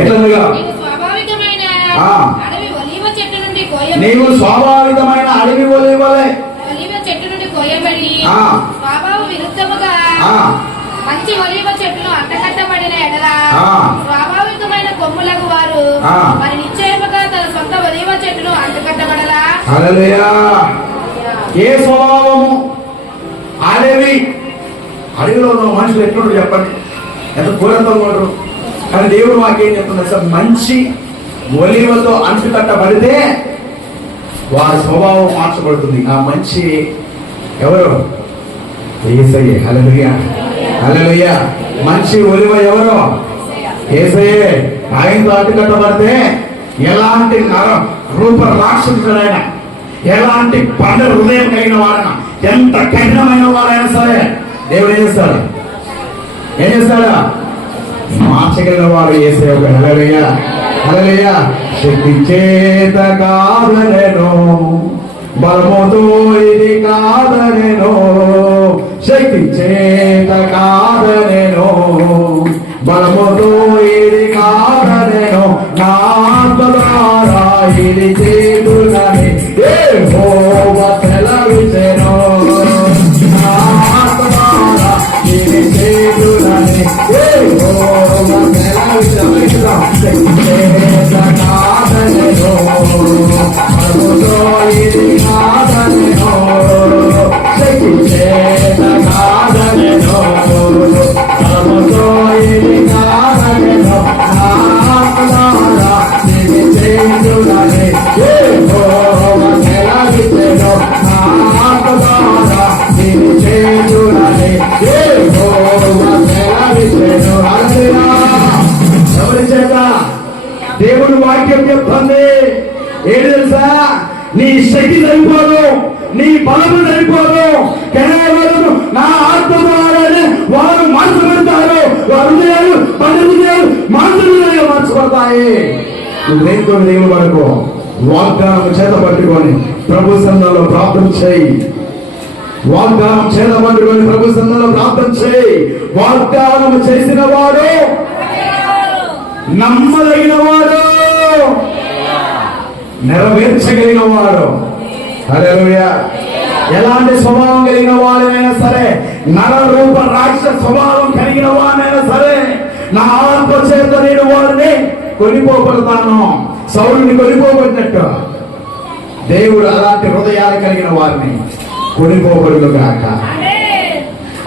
ఎట్లనగా నీవు స్వాభావికమైన అడవి ఒలీవలే చెట్టు నుండి కోయబడి స్వభావ విరుద్ధముగా మంచి ఒలీవ చెట్టును అంటకట్టబడిన ఎడల స్వాభావికమైన కొమ్ములకు వారు మరి నిశ్చయముగా తన సొంత ఒలీవ చెట్టును అంటకట్టబడలా. హల్లెలూయా. ఏ స్వభావము? అడవిలో ఉన్న మనుషులు ఎట్లుంటారు చెప్పండి, ఎంత ఘోరంతో ఉండరు. కానీ దేవుడు మాకేం చెప్తున్నా సార్, మంచి ఒలీవతో అంటుకట్టబడితే వారి స్వభావం మార్చబడుతుంది. ఆ మంచి ఎవరు? యేసయ్యే. హల్లెలూయా, హల్లెలూయా. మంచి ఒలివ ఎవరు? యేసయ్యే. ఆయనతో అంటుకట్టబడితే ఎలాంటి రూప రాక్షసుడైనా, ఎలాంటి పండ హృదయం కలిగిన వాడైనా, ఎంత కఠినమైన వాడైనా సరే దేవుడు ఏం చేస్తాడు? ఏం చేస్తాడా? మార్చగలిగిన వాడు యేసయ్య. హల్లెలూయా, హల్లెలూయా. శక్తి చేత కాదనెను, బలముతో ఇది కాదనెను, శక్తి చేత కాదనెను, బలముతో ఇది కాదనెను, నా ద్వారా ఇది చేతులని యెహోవా సెలవిచ్చెను, నా ద్వారా ఇది చేతులని యెహోవా సెలవిచ్చెను. శక్తి చేత కాదనెను, బలముతో ఇది కాదనెను, శక్తి చేత కాదనెను, బలముతో ఇది కాదనెను, నా ద్వారా ఇది చేతులని యెహోవా సెలవిచ్చెను, నా ద్వారా ఇది చేతులని యెహోవా సెలవిచ్చెను. హల్లెలూయా. ఎవరి చేత? దేవుడు వాక్యం చెప్తుంది. ఏడు తెలుసా? నీ శక్తి సరిపోదు, నీ బలము సరిపోదు, కేవలం నా ఆత్మ ద్వారానే వారు మార్చబడతారు. వారి హృదయాలు హృదయాలు మార్చబడతాయి. నువ్వు దేనితో దేవుడు పడుకో, వాగ్దానం చేత పట్టుకొని ప్రభు సన్నిధిలో ప్రార్థన చేయి. వాగ్దానం చేత పట్టుకొని ప్రభు సన్నిధిలో ప్రార్థన చేయి. వాగ్దానం చేసిన వాడు నమ్మదగిన వాడు, నెరవేర్చగలిగిన వాడు. హల్లెలూయా. ఎలాంటి స్వభావం కలిగిన వాడైనా సరే, నర రూప రాక్షస స్వభావం కలిగిన వాడైనా సరే, నా ఆత్మ చేత నేను వాడిని కొనిపోబడతాను. సౌలుని కొనిపోబడినట్టు దేవుడు అలాంటి హృదయాలు కలిగిన వారిని కొనిపోబడుగాక.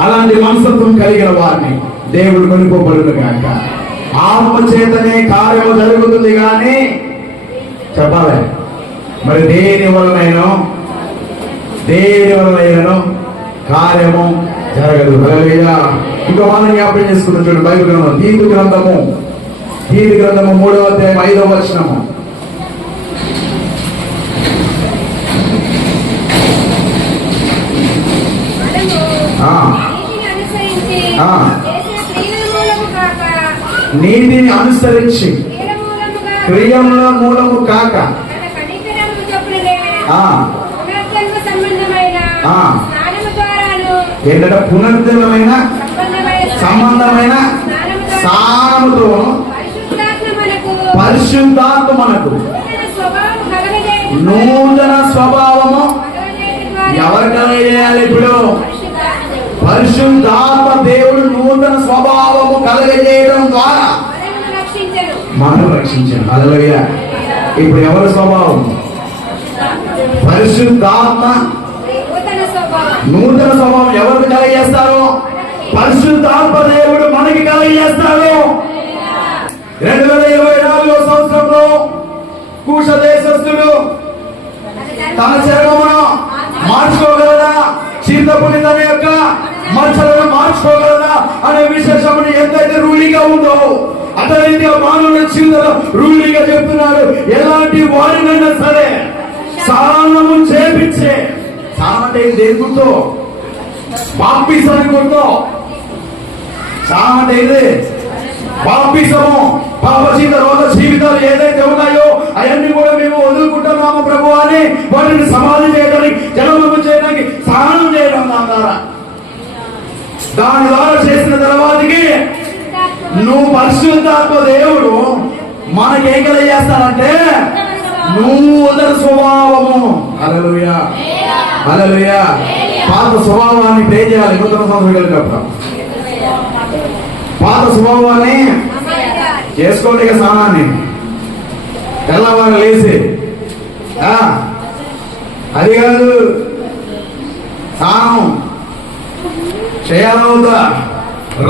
అలాంటి మనస్తత్వం కలిగిన వారిని దేవుడు కొనుక్కోబడును గాక. ఆత్మ చేతనే కార్యము జరుగుతుంది కానీ చెప్పాలి మరి దేని వలనైనా కార్యము జరగదు. హల్లెలూయా. ఇంకో మనం జ్ఞాపకం చేసుకుంటాం చూడండి, బైబిల్ గ్రంథం తీతు గ్రంథము 3వ అధ్యాయం 5వ వచనము. నీతిని అనుసరించి క్రియముల మూలము కాక ఏంటంటే పునర్జన్మమైన సంబంధమైన స్నానముతో పరిశుద్ధాత్మ మనకు నూతన స్వభావము ఎవరు కలగజేయాలి? ఇప్పుడు పరిశుద్ధాత్మ దేవుడు నూతన స్వభావము కలగజేయడం ద్వారా మనం రక్షించాడు. హల్లెలూయా. ఇప్పుడు ఎవరి స్వభావం? పరిశుద్ధాత్మ నూతన స్వభావం ఎవరికి కలగజేస్తారు? పరిశుద్ధాత్మ దేవుడు మనకి కలగజేస్తాడు. 2024 సంవత్సరంలో కూష దేశస్థుడు తన చర్మమును మార్చుకోగలదా? చింతపుణితన యొక్క మచ్చలను మార్చుకోగలదా అనే విశేషముని ఎంతైతే రూఢిగా ఉందో అదే రీతిగా మానవుల జీవితంలో రూఢిగా చెప్తున్నాడు. ఎలాంటి వారినైనా సరే స్నానము చేపించే, స్నానం అంటే దేని గుర్తో? బాప్తిసానికి గుర్తో. స్నానం అంటే ఇది బాప్తిసము. పాపజీత రోగ జీవితాలు ఏదైతే ఉన్నాయో అవన్నీ కూడా మేము వదులుకుంటున్నాము ప్రభు అని వాటిని సమాధి చేయడానికి, జనమము చేయడానికి స్నానం చేయడం దాని ద్వారా చేసిన తర్వాతకి నువ్వు పరిశుద్ధాత్మ దేవుడు మనకేం కలిగేస్తానంటే నూతన స్వభావము. హల్లెలూయా, హల్లెలూయా. పాత స్వభావాన్ని ప్రే చేయాలి. నూతన సంవత్సరం పాత స్వభావాన్ని చేసుకోండి. ఇక స్నానాన్ని తెల్లవారు లేచి అది కాదు స్నానం చేయాలవుతా.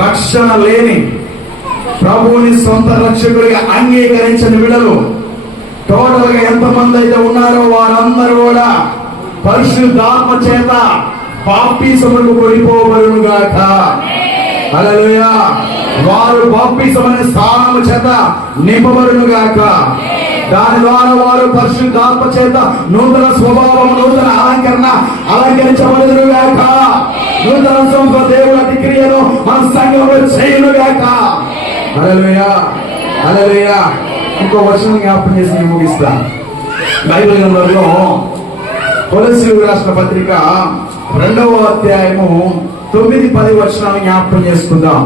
రక్షణ లేని ప్రభువుని సొంత రక్షకుడిగా అంగీకరించని విడలు టోటల్ గా ఎంతమంది అయితే ఉన్నారో వారందరూ కూడా పరిశుద్ధాత్మ చేత బాప్తిసముకు కొనిపోబడును గాక. హల్లెలూయా. వారు బాప్తిసమనే స్థానము చేత నింపబడును గాక. దాని ద్వారా వారు పరిశుద్ధాత్మ చేత నూతన స్వభావం, నూతన అలంకరించబడును గాక. నూతన సంస్థ దేవుడు అతి క్రియను మన సంఘంలో చేయును గాక. హల్లెలూయా, హల్లెలూయా. ఇంకో వచనం జ్ఞాపకం చేసి నేను ముగిస్తా. బైబిల్ గ్రంథంలో కొలస్సీయులకు రాసిన పత్రిక 2వ అధ్యాయము 9-10 వచనాలను జ్ఞాపకం చేసుకుందాం.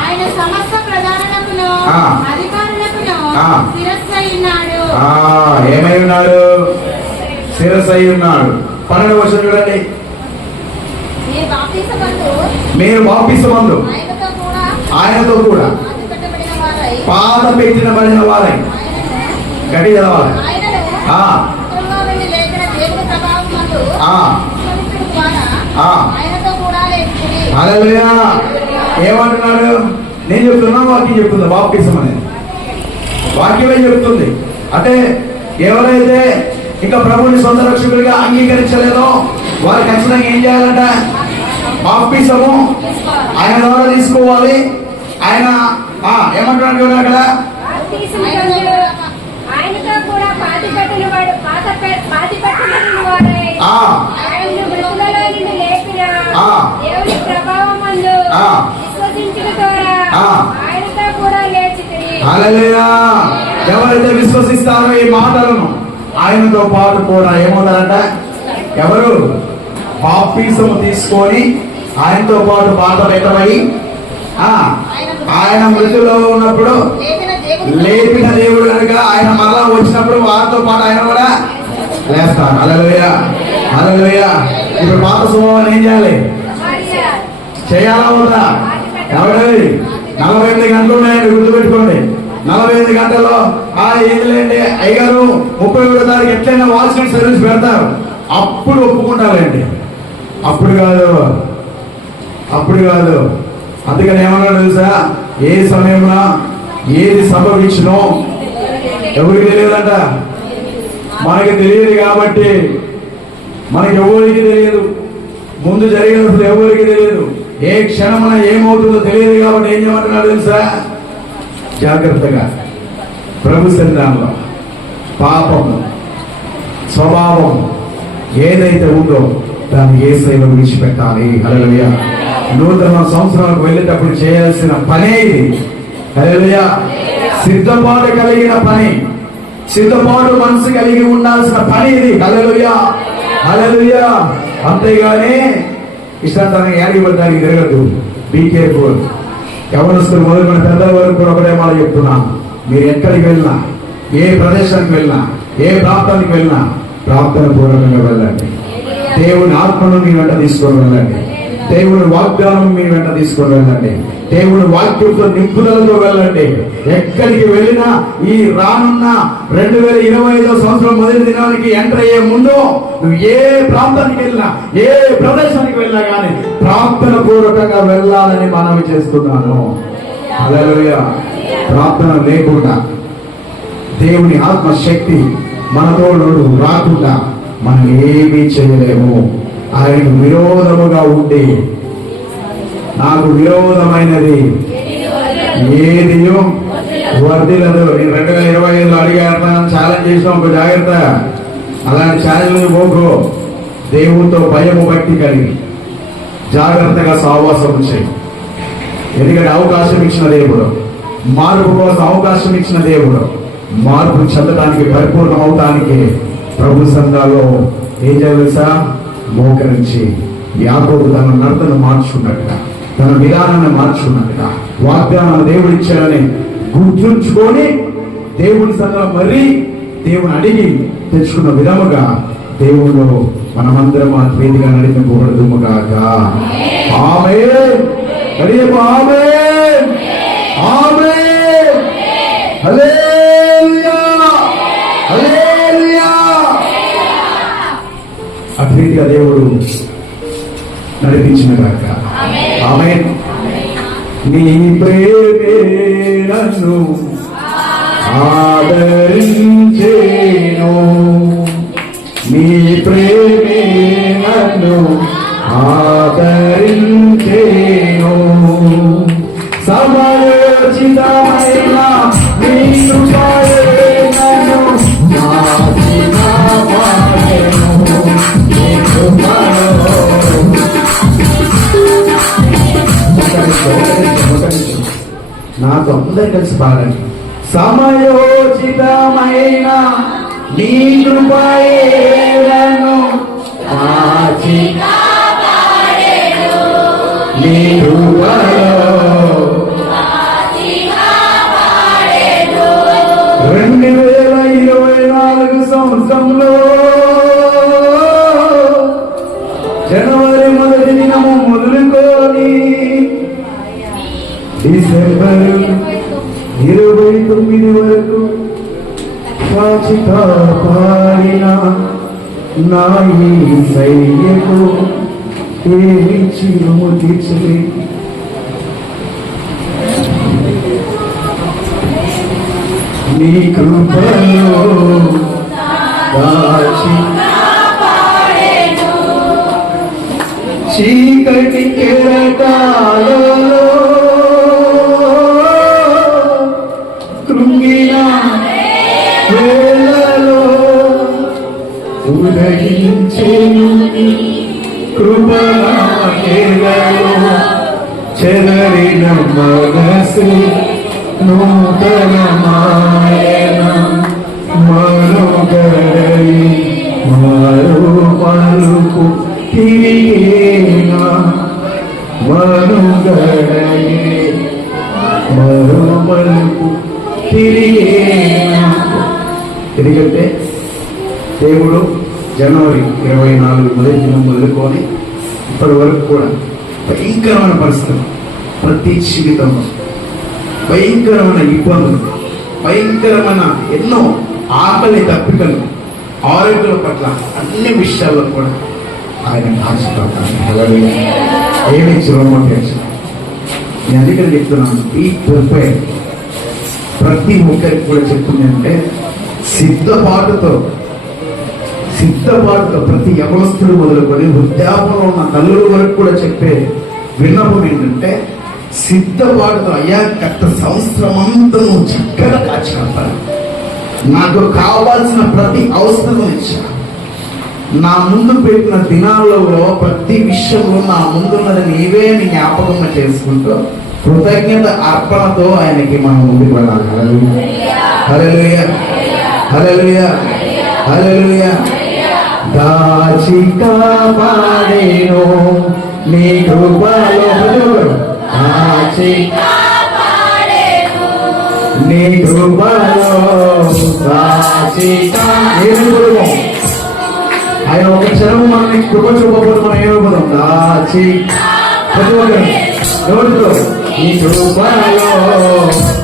ఆయన సమస్త ప్రధానులకును అధికారులకును శిరస్సై ఉన్నాడు. ఏమై ఉన్నాడు? శిరస్సై ఉన్నాడు. 12వ వచనం చూడండి. మీరు బాప్తిసమందు ఆయనతో కూడా పాద పెట్టినబడిన వారై గట్టి చదవాలి. హల్లెలూయా. ఏమంటున్నాడు? నేను చెప్తున్నా, వాక్యం చెప్తుంది. బాప్తిసం అనేది వాక్యమే చెప్తుంది. అంటే ఎవరైతే ఇంకా ప్రభుని సొంత రక్షకుడిగా అంగీకరించలేదో వారు ఖచ్చితంగా ఏం చేయాలంట? బాప్తిసము ఆయన ద్వారా తీసుకోవాలి. ఆయన ఏమంటున్నాడు చూడండి అక్కడ, ఆయనతో కూడా పాతి పెట్టిన ఆయన మృతులలో నుండి లేపిన దేవుని ప్రభావమందు విశ్వసించిన ద్వారా ఆయనతో కూడా లేచితిరి. హల్లెలూయా. ఎవరైతే విశ్వసిస్తారో ఈ మాటలను ఆయనతో పాటు కూడా ఏమవుతారంట? ఎవరు? బాప్తిసము తీసుకొని ఆయనతో పాటు పాత పెట్టబడి ఆయన మృతుల్లో ఉన్నప్పుడు లేపిన దేవుడు కనుక ఆయన మరలా వచ్చినప్పుడు వారితో పాటు ఆయన కూడా లేస్తారు. హల్లెలూయా, హల్లెలూయా. ఇప్పుడు పాత స్వభావాన్ని ఏం చేయాలి? చేయాలా వద్దా? ఎవరు 48 గంటలు ఉన్నాయండి, గుర్తుపెట్టుకోండి. 48 గంటల్లో ఏంటిలేండి అయ్యగారు 31వ తారీఖు ఎట్లయినా వాచ్మెన్ సర్వీస్ పెడతారు, అప్పుడు ఒప్పుకుంటారండి. అప్పుడు కాదు. అందుకని ఏమన్నాడు తెలుసా, ఏ సమయంలో ఏది సంభవించునో ఎవరికి తెలియదంట. మనకి తెలియదు కాబట్టి, మనకి ఎవరికి తెలియదు, ముందు జరిగినప్పుడు ఎవరికి తెలియదు, ఏ క్షణమున ఏమవుతుందో తెలియదు కాబట్టి ఏం చేయమంటున్నాడు తెలుసా, జాగ్రత్తగా ప్రభు సన్నిధానంలో పాపము స్వభావం ఏదైతే ఉందో దాన్ని యేసయ్యలో విడిచిపెట్టాలి. హల్లెలూయా. నూతన సంవత్సరాలకు వెళ్ళేటప్పుడు చేయాల్సిన పనే ఇది. హల్లెలూయా. సిద్ధపాటు కలిగిన పని, సిద్ధపాటు మనసు కలిగి ఉండాల్సిన పని ఇది. హల్లెలూయా. హల్లెలూయా. అంతేగాని ఇష్టాంతానికి యాడిపడడానికి తిరగద్దు. Be careful. యవనస్తులు మొదలుకొని పెద్దల వరకు కూడా ఒకటే మాట చెప్తున్నా, మీరు ఎక్కడికి వెళ్ళినా, ఏ ప్రదేశానికి వెళ్ళినా, ఏ ప్రాంతానికి వెళ్ళినా ప్రార్థన పూర్వకంగా వెళ్ళండి. దేవుని ఆత్మను మీ వెంట తీసుకొని వెళ్ళండి. దేవుని వాగ్దానం మీ వెంట తీసుకొని వెళ్ళండి. దేవుని వాక్యంతో నింపుదలతో వెళ్ళండి. ఎక్కడికి వెళ్ళినా ఈ రానున్న 2025 సంవత్సరం మొదటి దినానికి ఎంటర్ అయ్యే ముందు నువ్వు ఏ ప్రాంతానికి వెళ్ళినా, ఏ ప్రదేశానికి వెళ్ళినా కానీ ప్రార్థన పూర్వకంగా వెళ్ళాలని మనవి చేస్తున్నాను. హల్లెలూయా. ప్రార్థన లేకుండా, దేవుని ఆత్మశక్తి మనతో రాకుండా మనం ఏమీ చేయలేము. ఆయనకు విరోధముగా ఉండి నాకు విరోధమైనది ఏదియో వర్ధిల్లదు. నేను 2025లో అడిగాను, ఛాలెంజ్ చేసిన ఒక జాగ్రత్త. అలాంటి ఛాలెంజ్ పోకు. దేవునితో భయము భక్తి కలిగి జాగ్రత్తగా సహవాసం చేయి. ఎందుకంటే అవకాశం ఇచ్చిన దేవుడు, మార్పు కోసం అవకాశం ఇచ్చిన దేవుడు, మార్పు చెందడానికి పరిపూర్ణం అవటానికి ప్రభు సంఘాల్లో ఏం చేయాలి? మోకరించి యాకోబు తన నడతను మార్చుకున్నట్టుగా, తన విధానాన్ని మార్చుకున్నట్టుగా, వాగ్దానాన్ని దేవుడు ఇచ్చాడని గుర్తుంచుకొని దేవుని సంఘం మరీ దేవుని అడిగి తెచ్చుకున్న విధముగా దేవుడు మనమందరం ఆ ప్రీతిగా నడిపింపబడుదుముగాక. ఆమేన్. ఆమేన్. ఆమేన్. హల్లెలూయా. హల్లెలూయా. అట్లా దేవుడు నడిపించిన గాక. ఆమేన్. నీ ప్రేమే నన్ను ఆదరించేను, నీ ప్రేమే నన్ను ఆదరించేను, సమయోచితమైన నీ కృపయే నన్ను కాపాడెను, నీ కృపలో. నాతో అందరు కలిసి పాడండి. సమయోచితమైన నీ కృపయే నన్ను కాచి కాపాడెను, నీ కృపలో. 2024 సంవత్సరంలో జనవరి మొదటి దినము మొదలుకొని డిసెంబర్ 29 వరకు కాచి కాపాడిన నా యేసయ్యకు ఏమి చిరుము తీర్చలే. నీ కృపలో కాచి చీకటి కెరటాలలో కృంగిన వేళలో ఉదయించెను కృపలో, చెదరిన మనసు నూతనమాయన మరుగడై మరో పలుకు తిరిగేనా, మరుగడై మరో పలుకు తిరిగేనా. ఎందుకంటే దేవుడు జనవరి 24 మొదటి దినం మొదలుకొని ఇప్పటి వరకు కూడా భయంకరమైన పరిస్థితులు ప్రతి జీవితంలో భయంకరమైన ఇబ్బందులు, భయంకరమైన ఎన్నో ఆకలి తప్పికలు, ఆరోగ్యాల పట్ల అన్ని విషయాల్లో కూడా ఆయన కాచిపడతాను. ఏమి చూడమని తెలుసు. నేను అందుకని చెప్తున్నాను, ఈ ప్రిపేర్. ప్రతి ఒక్కరికి కూడా చెప్తుంది అంటే సిద్ధపాటుతో ప్రతి యవనస్తులు మొదలుకొని వృద్ధాపంలో ఉన్న తల్లుల వరకు కూడా చెప్పే విన్నపం ఏంటంటే సిద్ధపాటుతో, అయ్యా గత సంవత్సరం అంతా నువ్వు చక్కగా కాచిపడతాను, నాకు కావాల్సిన ప్రతి అవసరం ఇచ్చా, నా ముందు పెట్టిన దినాల్లో ప్రతి విషయంలో నా ముందున్నది నీవే నీ జ్ఞాపకంగా చేసుకుంటూ కృతజ్ఞత అర్పణతో ఆయనకి మనం ముందుకు వెళ్ళాలి. హల్లెలూయా, హల్లెలూయా, హల్లెలూయా. దాచి కాపాడేను నీ కృపలో, దాచి నీ కృపలో, దాచి ఆయన ఒక క్షణం మనకి కృప చూపబోదు. మనం ఏమైపోతాం? దాచి ఎవరితో ఈ కృపలో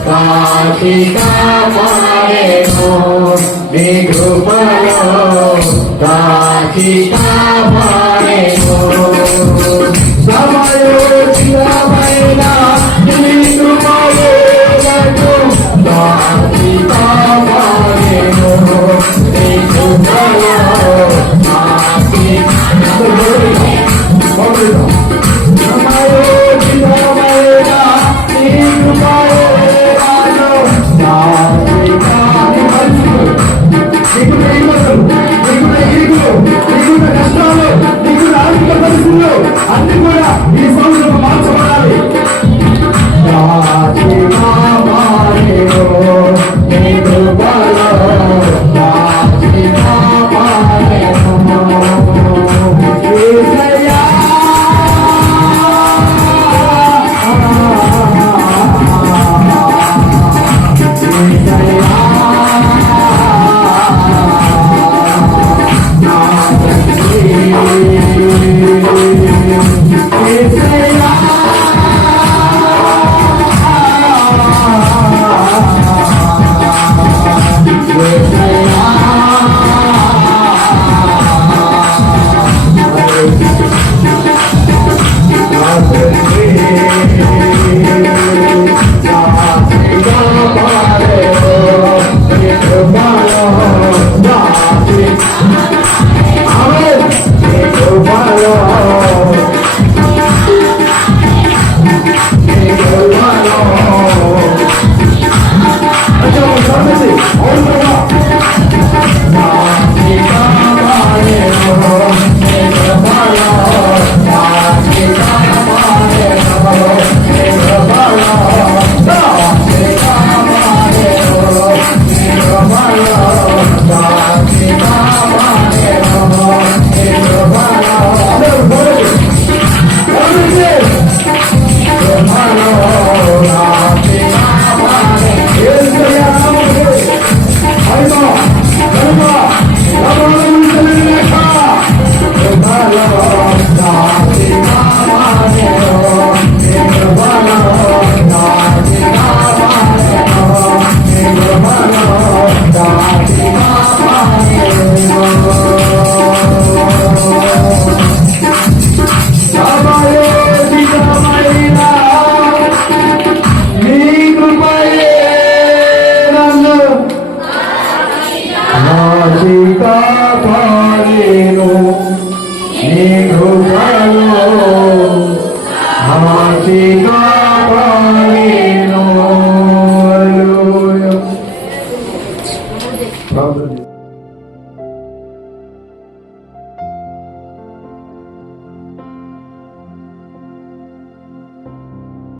దాచి కాపాడేను